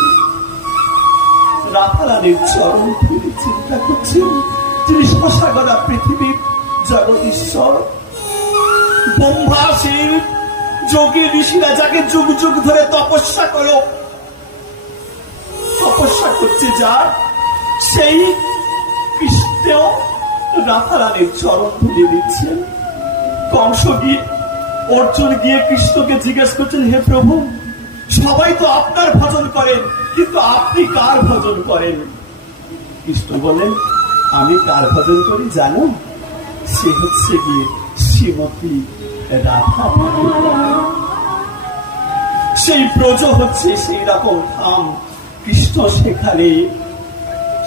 রাধারানীর চরণ ধুলে চিন্তা করছেন, তিনি শশাগরা পৃথিবীর জগদীশ্বর। ব্রহ্মা শিব যোগী ঋষিরা যাকে যুগ যুগ ধরে তপস্যা করছে, যার সেই কৃষ্ণ রাধারানীর চরণ ধুলে দিচ্ছেন। কংস গিয়ে অর্জুন গিয়ে কৃষ্ণকে জিজ্ঞেস করছেন, হে প্রভু, সবাই তো আপনার ভজন করেন, কিন্তু আপনি কার ভজন করেন? কৃষ্ণ বলেন, আমি কার ভজন করি জানো? সে হচ্ছে গিয়ে শ্রীমতী রাধা। সেই ব্রজ হচ্ছে সেই রকম ধাম। কৃষ্ণ সেখানে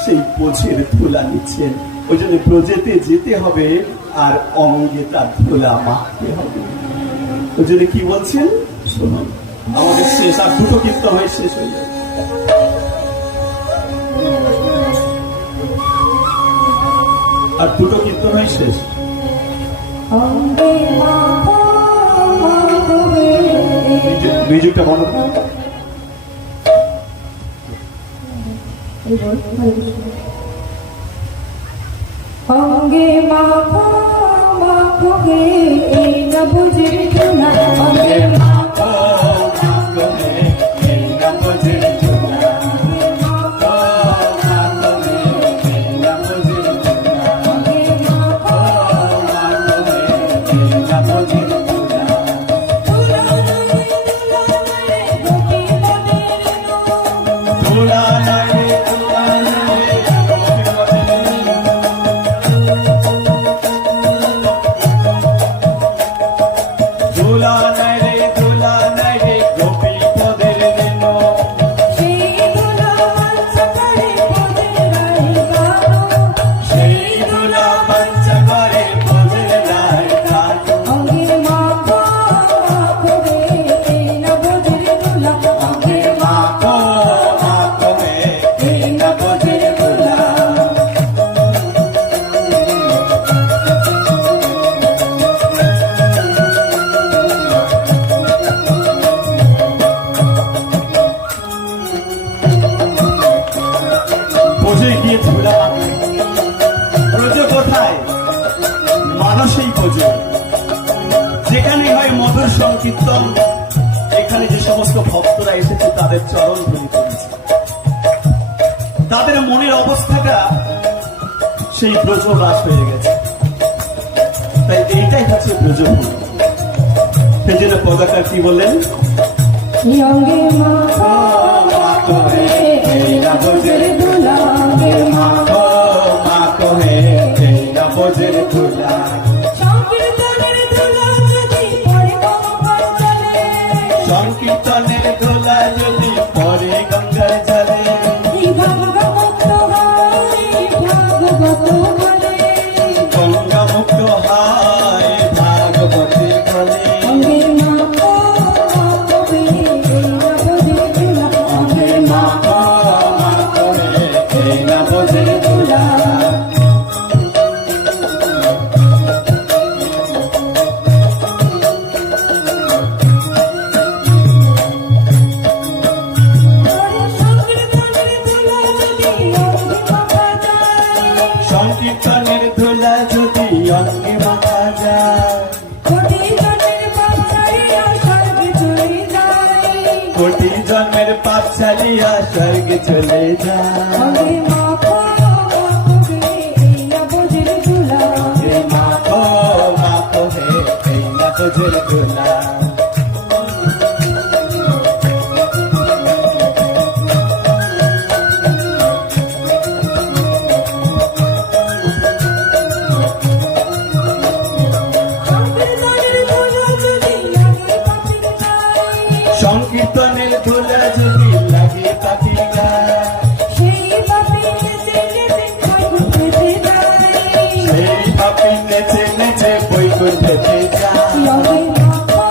সেই ব্রজের ধুলা নিচ্ছেন। ওই জন্য ব্রজেতে যেতে হবে আর অঙ্গে তার ধুলা মাখতে হবে। ওই জন্য কি বলছেন শুনুন, আমাদের শেষ আর দুটো কীর্তন হয়ে শেষ হয়ে যাবে। আর দুটো কীর্তন হয়ে শেষ। অঙ্গে মাখো মাখো হে মিউজিকটা বন্ধ করো। অঙ্গে মাখো মাখো হে এই না বুঝে ধুলা। অঙ্গে মাখো মাখো হে এই না বুঝে ধুলা। মাখো মাখো হে এই না বুঝে ধুলা। অঙ্গে মাখো মাখো হে এই না বুঝে ধুলা। ধুলা নাই গোপী মনের নো। ধুলা নাই রে, ধুলা নাই রে, ধুলা নাই রে, ধুলা নাই রে, গোপী পদের রেণু। সেই ধুলা বাঞ্ছা করে পদের রায় গানো। সেই ধুলা বাঞ্ছা করে পদের রায় গানো। অঙ্গে মাখো মাখো হে এই না বুঝে ধুলা। অঙ্গে মাখো মাখো হে এই না বুঝে ধুলা। ব্রজে গিয়ে ধুলা মাখবে। ব্রজ কোথায়? মানসেই ব্রজ। যেখানে হয় মধুর সংকীর্তন, এখানে যে সমস্ত ভক্তরা এসেছে তাদের চরণ ধরে করেছে, তাদের মনের অবস্থাটা সেই ব্রজরাস হয়ে গেছে। তাই এইটাই হচ্ছে ব্রজভূমি। সেই জন্য পদাকার কি বললেন? অঙ্গে মাখো মাখো হে এই না বুঝে ধুলা। অঙ্গে মাখো মাখো হে এই না ব্রজের ধুলা। সংকীর্তনের ধুলা যদি পড়ে গঙ্গার জলে। সংকীর্তনের ধুলা যদি পরে গঙ্গার জলে। এই ভাগবত হয় ভাগবত বলে। গঙ্গা মুক্ত হয় ভাগবতী বলে। অঙ্গে মাখো মাখো হে এই না বুঝে ধুলা। অঙ্গে মাখো মাখো হে এই না ব্রজের ধুলা। সংকীর্তনের ধুলা যদি অঙ্গে মাখা যায়। সংকীর্তনের ধুলা যদি অঙ্গে মাখা যায়। কোটি জন্মের পাপ ছাড়িয়া স্বর্গে চলে যায়। কোটি জন্মের পাপ ছাড়িয়া স্বর্গে চলে যায়। অঙ্গে মাখো মাখো হে এই না বুঝে ধুলা। হে মাখো মাখো হে এই না ব্রজের ধুলা। সংকীর্তনের ধুলা যদি লাগে পাখির গায়ে। সংকীর্তনের ধুলা যদি লাগে পাখি গায়। সেই পাপি নেচে নেচে বৈকুণ্ঠে যায়। সেই পাপি নেচে নেচে বৈকুণ্ঠে যায়। অঙ্গে মাখো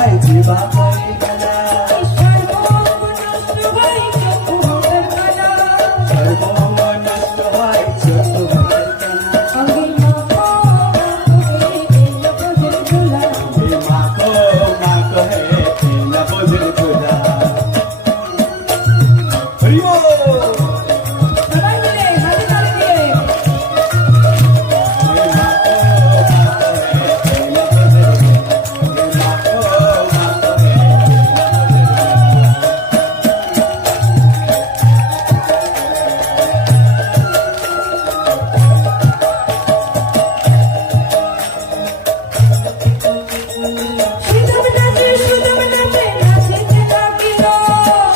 কোথায় যে বা হয়ে গেল, সর্বঙ্গ নষ্ট হয় চক্ষু হবার কালা। সর্বঙ্গ নষ্ট হয় চক্ষু হবার কালা। অঙ্গে মাখো মাখো হে তেল ভোজের ঝোলা। সবাই মিলে হাতে তালি দিয়ে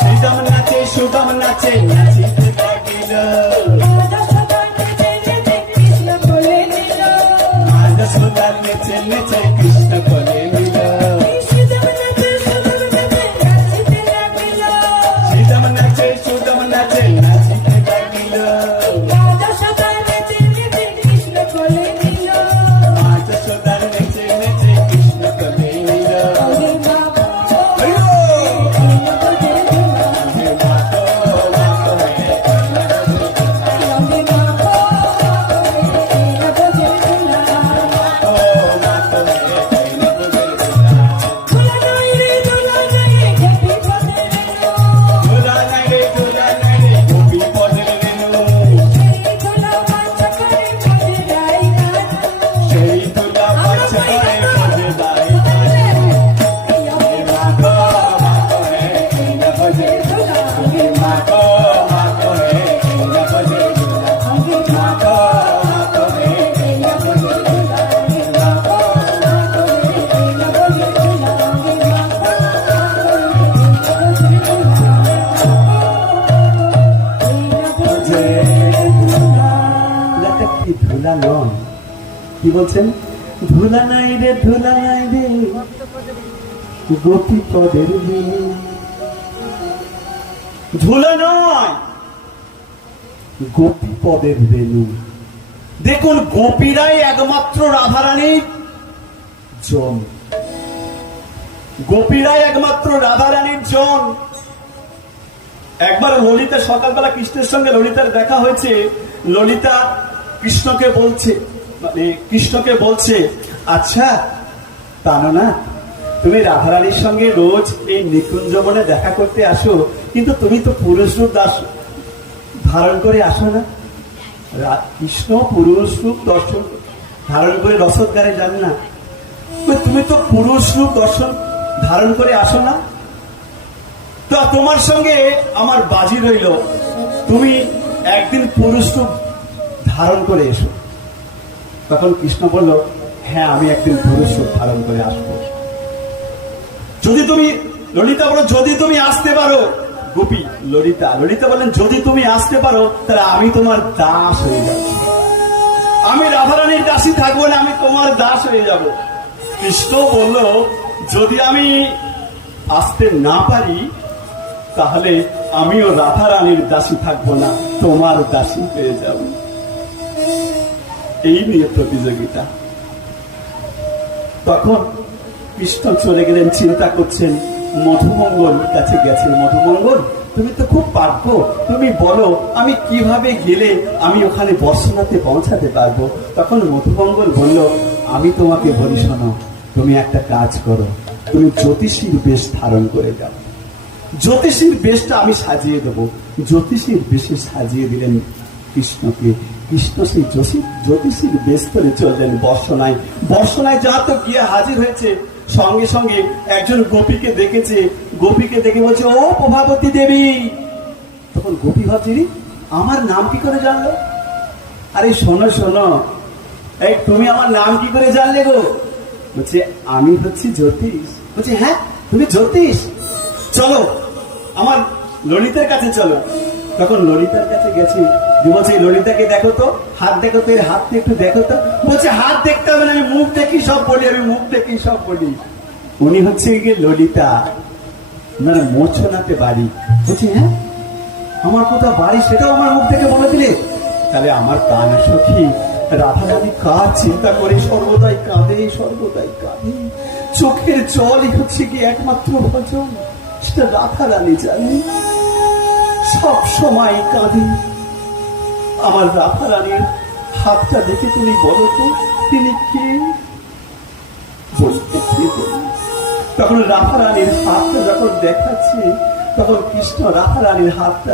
সুদম নাচে সুদাম নাচে নাচিতে লাগিল, রাজা সদাই নেচে নেচে কৃষ্ণ কোলে নিল। রাজা সুদা নেচে নেচে কৃষ্ণ কোলে নিল। সুদম নাচে নাচিতে লাগিল। সুদাম নাচে নাচিতে লাগিল, রাজা সদাই নেচে নেচে কৃষ্ণ কোলে নিল। রাজা সুদা নেচে নেচে কৃষ্ণ কোলে নিল। অঙ্গে মাখো তেল ভোজের ঝোলা। অঙ্গে মাখো ধুলা নাই রে ধুলা নাই গোপী পদের রেণু। ধুলা নাই রে ধুলা নাই রে গোপী পদের রেণু। সেই ধুলা বাছা করে ভোজে রাই গান। সেই ধুলা বাছা করে ভোজে দাই গান। মাখো মাখো হে কৃষ্ণ ভোজে ধুলা মাখো মাখো হে কৃষ্ণ ভোজে মাখো মাখো হে কৃষ্ণ ভোজে ধুলাটা কি ধুলা নয়? কি বলছেন? ধুলা নাই রে ধুলা নাই রে গোপী পদের রেণু। ধুলা নয়, গোপী পদের রেণু। দেখুন, গোপীরাই একমাত্র রাধারানীর জন। গোপীরাই একমাত্র রাধারানীর জন। একবার ললিতা সকালবেলা কৃষ্ণের সঙ্গে ললিতার দেখা হয়েছে। ললিতা কৃষ্ণকে বলছে, মানে কৃষ্ণকে বলছে, আচ্ছা তানো না, তুমি রাধারানীর সঙ্গে রোজ এই নিকুঞ্জবনে দেখা করতে আসো, কিন্তু তুমি তো পুরুষ রূপ ধারণ করে আসো না। কৃষ্ণ পুরুষ রূপ দর্শন ধারণ করে রসদগারে যান না, তুমি তো পুরুষ রূপ দর্শন ধারণ করে আসো না। তো তোমার সঙ্গে আমার বাজি রইল, তুমি একদিন পুরুষ রূপ ধারণ করে এসো। তখন কৃষ্ণ বলল, হ্যাঁ আমি একদিন পুরুষ রূপ ধারণ করে আসবো। যদি তুমি, ললিতা বলো, যদি তুমি আসতে পারো। গোপী ললিতা বলেন, যদি তুমি আসতে পারো তাহলে আমি তোমার দাস হয়ে যাব। আমি রাধারানীর দাসী থাকবো না, আমি তোমার দাস হয়ে যাব। কৃষ্ণ বলল, যদি আমি আসতে না পারি তাহলে আমিও রাধারানীর দাসী থাকবো না, তোমার দাসী হয়ে যাব। এই নিয়ে প্রতিযোগিতা। তখন কৃষ্ণ চলে গেলেন, চিন্তা করছেন। মধুমঙ্গল কাছে গেছেন, মধুমঙ্গল তুমি তো খুব পারবো, তুমি বলো আমি কিভাবে গেলে আমি ওখানে বর্ষনাতে পৌঁছাতে পারবো। তখন মধুমঙ্গল বলল, আমি তোমাকে বলি শোনো, তুমি একটা কাজ করো, তুমি জ্যোতিষীর বেশ ধারণ করে যাও। জ্যোতিষীর বেশটা আমি সাজিয়ে দেবো। জ্যোতিষীর বেশে সাজিয়ে দিলেন কৃষ্ণকে। কৃষ্ণ সেই জ্যোতিষীর বেশ করে চললেন বর্ষনায়। বর্ষনায় যা তো গিয়ে হাজির হয়েছে, সঙ্গে সঙ্গে একজন গোপীকে দেখেছে। গোপীকে দেখে বলছে, ও প্রভাবতী দেবী। তখন গোপী ভাবছি, আমার নাম কি করে জানলো? আরে শোনো শোনো, এই তুমি আমার নাম কি করে জানলে গো? বলছে, আমি হচ্ছি জ্যোতিষ। বলছে, হ্যাঁ তুমি জ্যোতিষ, চলো আমার ললিতার কাছে চলো। তখন ললিতার কাছে গেছি। বলছে, ললিতাকে দেখো তো, হাত দেখো তো, এর হাতটা একটু দেখো তো। বলছে, হাত দেখতে হবে না, আমি মুখ দেখি সব বলি, আমি মুখ দেখি সব বলি। উনি হচ্ছে গিয়ে ললিতা, ওনার মোছনাতে বাড়ি। বলছি, হ্যাঁ আমার কোথাও বাড়ি সেটাও আমার মুখ থেকে বলে দিলে? তাহলে আমার প্রাণ সখী রাধারানী কার চিন্তা করে সর্বদাই কাঁদে, সর্বদাই কাঁদে। চোখের জলই হচ্ছে কি একমাত্র ভজন, সেটা রাধা রানী জানে। সব সময় কাঁদে। আমার রাধা রানীর হাতটা দেখে তুমি বলো তো তিনি কে? বলতে কে বলি? তখন রাধা রানীর হাতটা যখন দেখাচ্ছে, তখন কৃষ্ণ রাধা রানীর হাতটা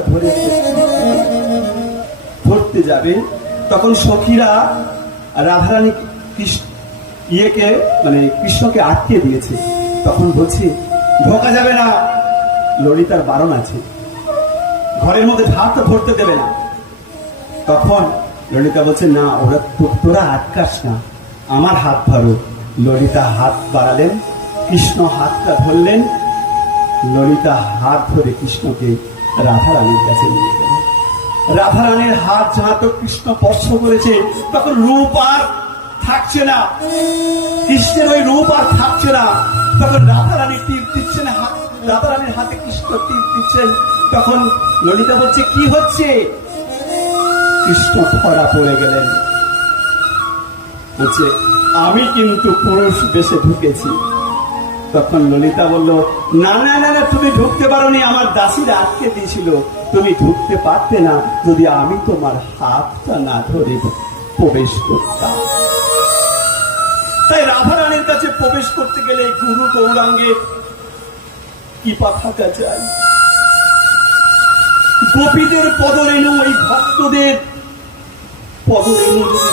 ধরতে যাবে, তখন সখীরা রাধা রানী কৃষ্ণকে আটকে দিয়েছে। তখন বলছে ঢোকা যাবে না, ললিতার বারণ আছে, ঘরের মধ্যে হাতটা ধরতে দেবে না। তখন ললিতা বলছে না, তোরা আটকাস না, আমার হাত ধরো। ললিতা হাত বাড়ালেন, কৃষ্ণ হাতটা ধরলেন, ললিতা হাত ধরে কৃষ্ণকে রাধা রানীর কাছে নিয়ে গেলেন। রাধা রানীর হাত যাহা তো কৃষ্ণ স্পর্শ করেছে, তখন রূপ আর থাকছে না, কৃষ্ণের ওই রূপ আর থাকছে না। তখন রাধা রানী তীর দিচ্ছেন, রাধা রানীর হাতে কৃষ্ণ তীর দিচ্ছেন। তখন ললিতা বলছে কি হচ্ছে? কৃষ্ণ ধরা পড়ে গেলেন, বলছে আমি কিন্তু পুরুষ বেশে ঢুকেছি। তখন ললিতা বলল না না না না, তুমি ঢুকতে পারোনি, আমার দাসীরা আটকে দিয়েছিল, তুমি ঢুকতে পারতে না যদি আমি তোমার হাতটা না ধরে প্রবেশ করতাম। তাই রাধা রানীর কাছে প্রবেশ করতে গেলে গুরু গৌরাঙ্গের কৃপা থাকা যায়। গোপীদের পদরেণু, এই ভক্তদের পদরেণু যদি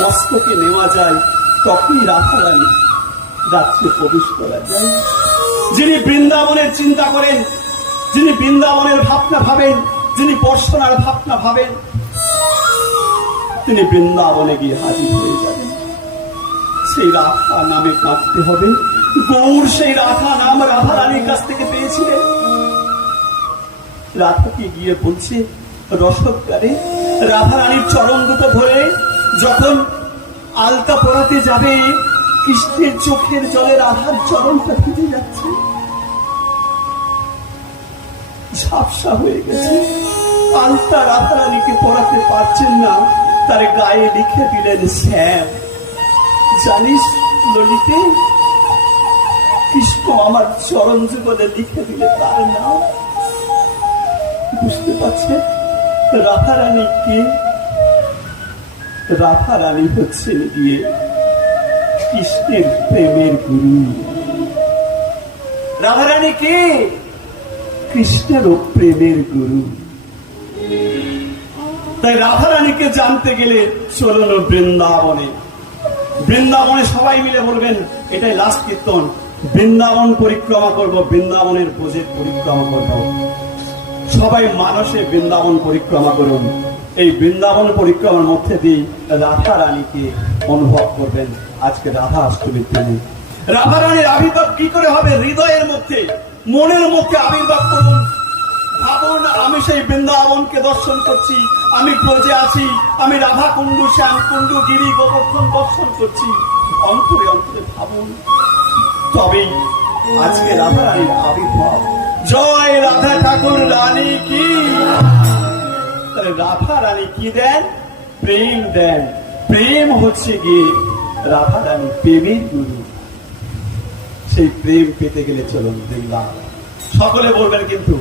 মস্তকে নেওয়া যায়, তখনই রাধা রানী রাত্রে প্রবেশ করা যায়। যিনি বৃন্দাবনের চিন্তা করেন, যিনি বৃন্দাবনের ভাবনা ভাবেন, যিনি বর্ষণার ভাবনা ভাবেন, তিনি বৃন্দাবনে গিয়ে হাজির হয়ে যাবেন। সেই রাধা নামে কাঁদতে হবে। গৌর সেই রাধা নাম রাধা রানীর কাছ থেকে পেয়েছিলেন। রাধাকে গিয়ে বলছে রসদকারে, রাধা রানীর চরণ দুটো ধরে যখন আলতা পরাতে যাবে, কৃষ্ণের চোখের জলে রাধার চরণটা ভিজে যাচ্ছে, ঝাপসা হয়ে গেছে। আলতা রাধা রানীকে পরাতে পারছেন না, তার গায়ে লিখে দিলেন শ্যাম। জানিস ললিতে, কৃষ্ণ আমার চরণ যুগলে লিখে দিলে তার নাম। বুঝতে পারছে রাধা রানী কে? রাধা রানী হচ্ছেন গিয়ে কৃষ্ণের প্রেমের গুরু। রাধা রানী কে? কৃষ্ণের প্রেমের গুরু। তাই রাধা রানীকে জানতে গেলে চলুন বৃন্দাবনে। বৃন্দাবনে সবাই মিলে বলবেন এটাই লাস্ট কীর্তন, বৃন্দাবন পরিক্রমা করব, বৃন্দাবনের বোঝের পরিক্রমা করব। সবাই মানসে বৃন্দাবন পরিক্রমা করুন। এই বৃন্দাবন পরিক্রমার মধ্যে দিয়ে রাধা রানীকে অনুভব করবেন। আজকে রাধা অষ্টমীর দিনে রাধা রানীর আবির্ভাব কি করে হবে? হৃদয়ের মধ্যে, মনের মধ্যে আবির্ভাব করুন। ভাবুন আমি সেই বৃন্দাবনকে দর্শন করছি, আমি ব্রজে আছি, আমি রাধা কুণ্ডু, শ্যাম কুণ্ডু, গিরি গোবর্ধন দর্শন করছি। অন্তরে অন্তরে ভাবুন, তবেই আজকে রাধা রানীর আবির্ভাব। জয় রাধা ঠাকুর রানী কি। রাধা রানী কি দেন? প্রেম দেন। প্রেম হচ্ছে গিয়ে রাধা রানী প্রেমের গুরু। সেই প্রেম পেতে গেলে চলুন দেখলাম। সকলে বলবেন কিন্তু,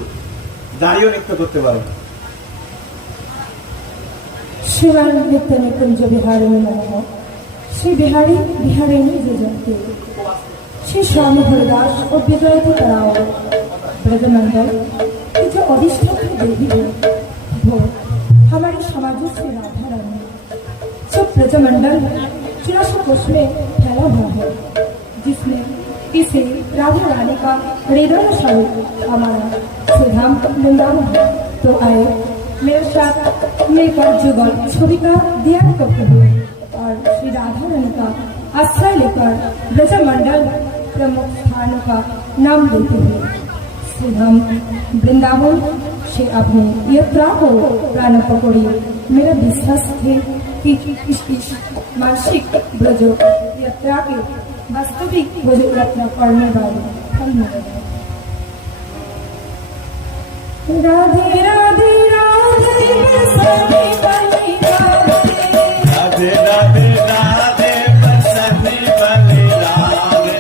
দাঁড়িয়েও নৃত্য করতে পারেন। शिवाय नित्य निकुंज बिहारी में नमः। श्री बिहारी बिहारी में जो जानते, श्री स्वामी हरिदास और विजय कराओ ब्रजमंडल की जो अधिष्ठात्री देवी है, वो हमारे समाज से राधा रानी। जो ब्रजमंडल 84 कोष में फैला हुआ है, जिसमें इसे राधा रानी का हृदय स्वरूप हमारा श्रीधाम वृंदावन है। तो आए मेरे साथ मिलकर जुगल छवि का ध्यान करते हुए और श्री राधा रानी का आश्रय लेकर ब्रजमंडल प्रमुख स्थानों का नाम लेते हुए श्रीधाम वृंदावन से अपनी यात्रा को प्रारंभ करिए। मेरा विश्वास है कि इस मानसिक ब्रज यात्रा के वास्तविक ब्रज यात्रा करने वाले फल मिलेगा। राधे राधे राधे बरसाने वाली राधे, राधे राधे राधे बरसाने वाली राधे,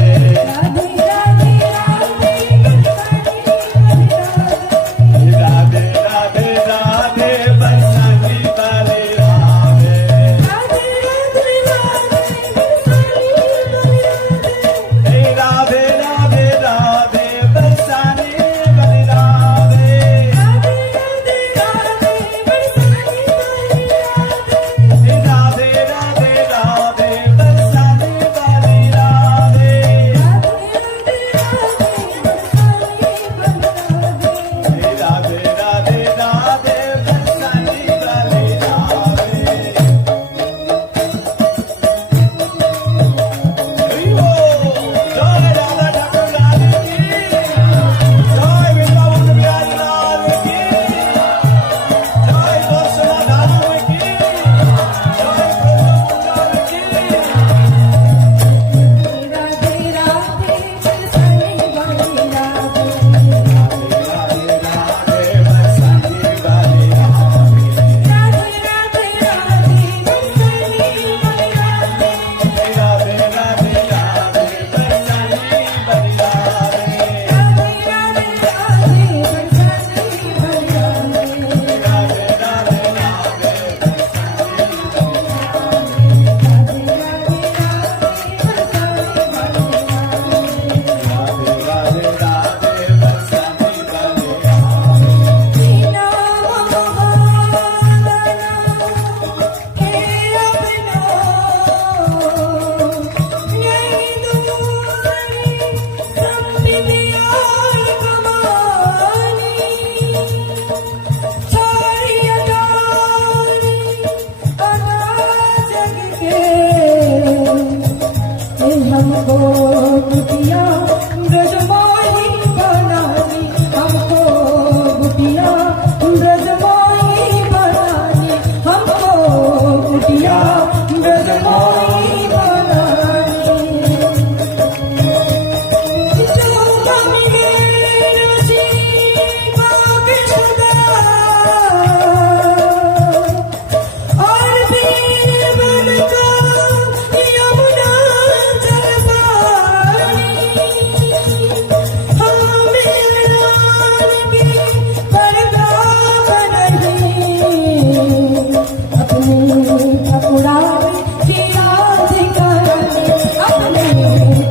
हमको कुटिया ब्रजमोही बना दी, हमको कुटिया ब्रजमोही बना दी, हमको कुटिया ब्रजमोही बना दी। जो कमिले नसीब बिछुदा और बीर बनका यमुना जल पानी, हम मिलान की परगाह नहीं, अपने ठकुरा चिराग करानी, अपने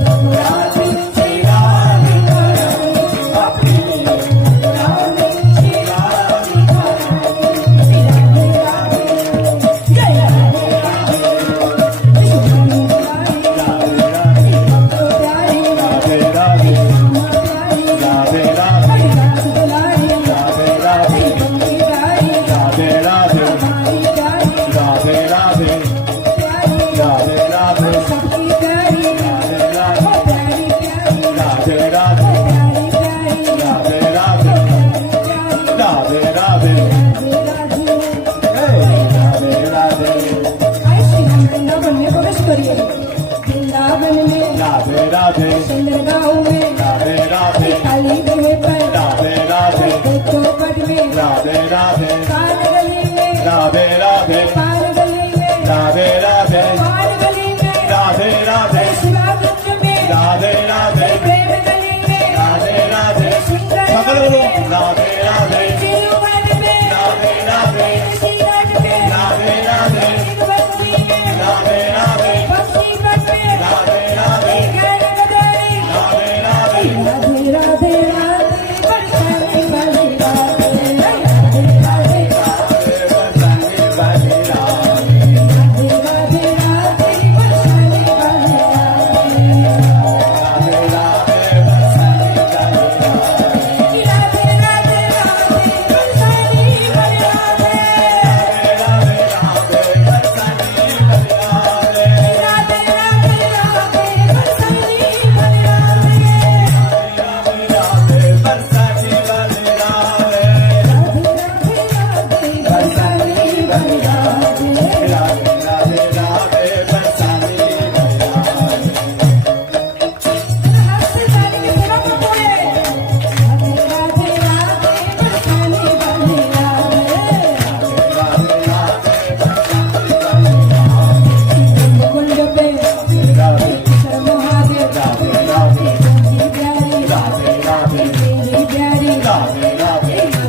ठकुरा चिराग करानी, अपने ठकुरा चिराग करानी। जय राधे राधे, विष्णु प्यारी, राधे राधे भक्तो प्यारी, राधे राधे रामा प्यारी, राधे राधे हरिदास दुलारी, राधे राधे गंगी प्यारी, राधे राधे हमारी प्यारी राधे राधे प्यारी, राधे राधे सबकी प्यारी, राधे राधे हो प्यारी प्यारी, राधे राधे प्यारी प्यारी, राधे राधे प्यारी राधे राधे राधे राधे। राधे राधे आए श्री राम वृंदावन में प्रवेश करिए, वृंदावन में राधे राधे चंद्रगांव में राधे राधे काली गए पर राधे राधे चौपट में राधे राधे पान गली में राधे राधे पान गली में राधे राधे पान गली में राधे राधे शिवागंज में राधे राधे प्रेम गली में राधे राधे सकल गुरु राधे राधे तिरुवन में राधे राधे ऋषिगढ़ में राधे राधे तिरुपति में राधे राधे बक्सीपत में राधे राधे गैरगदरी राधे राधे राधे राधे राधे बरसाने वाली राधे राधे राधे राधे बरसाने वाली राधे राधे राधे राधे बरसाने वाली राधे राधे राधे बरसाने वाली राधे राधे राधे राधे बरसाने वाली राधे राधे राधे बरसाने वाली राधे राधे राधे राधे बरसाने वाली राधे राधे बरसाने वाली राधे राधे राधे राधे बरसाने वाली राधे हाथ से ताली के सेवा को बोले राधे राधे राधे बरसाने वाली राधे कुंड पे शर्म महादेव की प्यारी तेरी प्यारी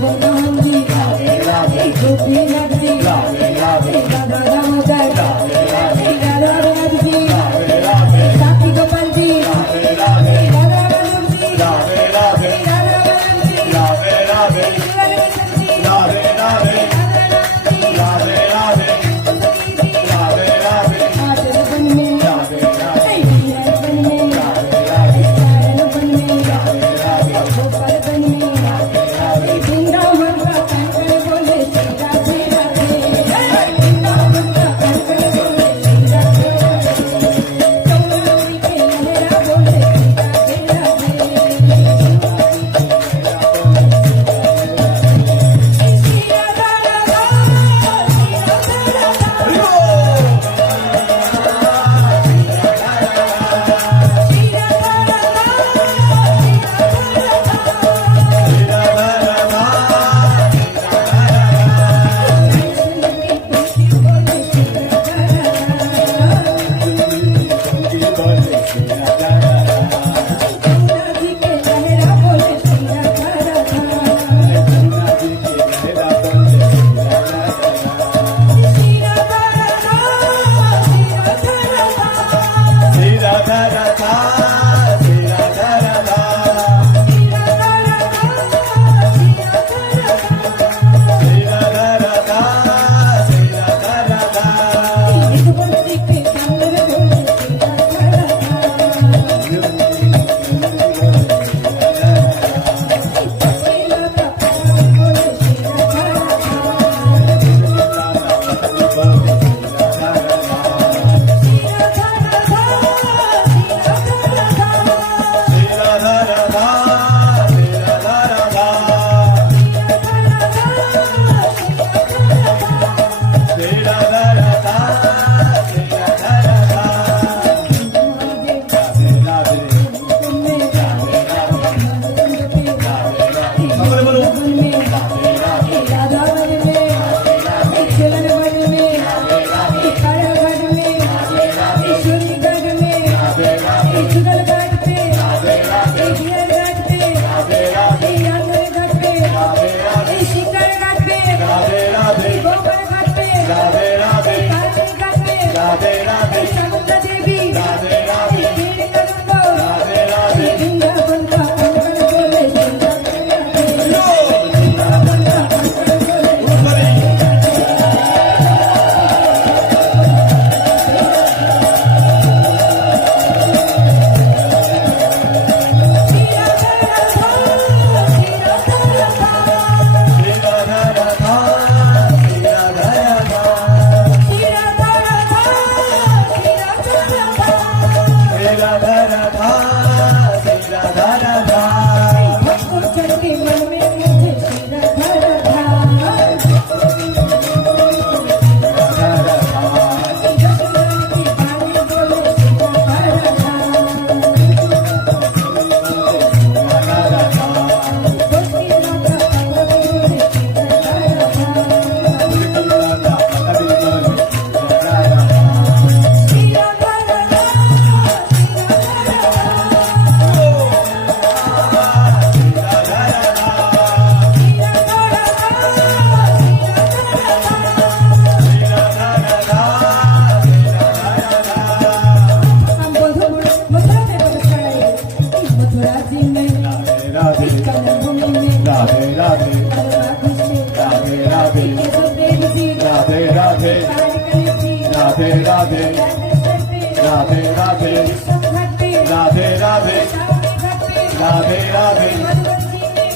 मोहन जी गोपी नाथ जी राधा दामोदर राधा राज जी साथी गोपाल जी राधा वल्लभ जी राधा वल्लभ जी शिवरंजन जी राधा राम जी आदरबन में वीरबन में चारणबन में गोपालबन में वृंदावन का कंकड़ बोले श्री राधे राधे वृंदावन का कंकड़ बोले श्री राधे राधे चौलोरी के लहरा बोले श्री राधे राधे श्री राधा राधा श्री राधा राधा श्री राधा राधा श्री राधा राधा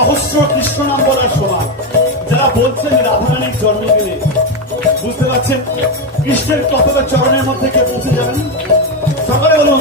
সহস্র কৃষ্ণ নাম বলার সময় যারা বলছেন রাধারানীর জন্মদিনে, বুঝতে পারছেন কৃষ্ণের কতটা চরণের মধ্যে কে পৌঁছে যাবেন? সকালে বলুন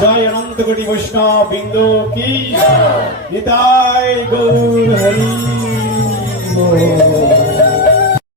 জয় অনন্ত কোটি বৈষ্ণব বৃন্দ কি নিতাই গৌর হরি বল।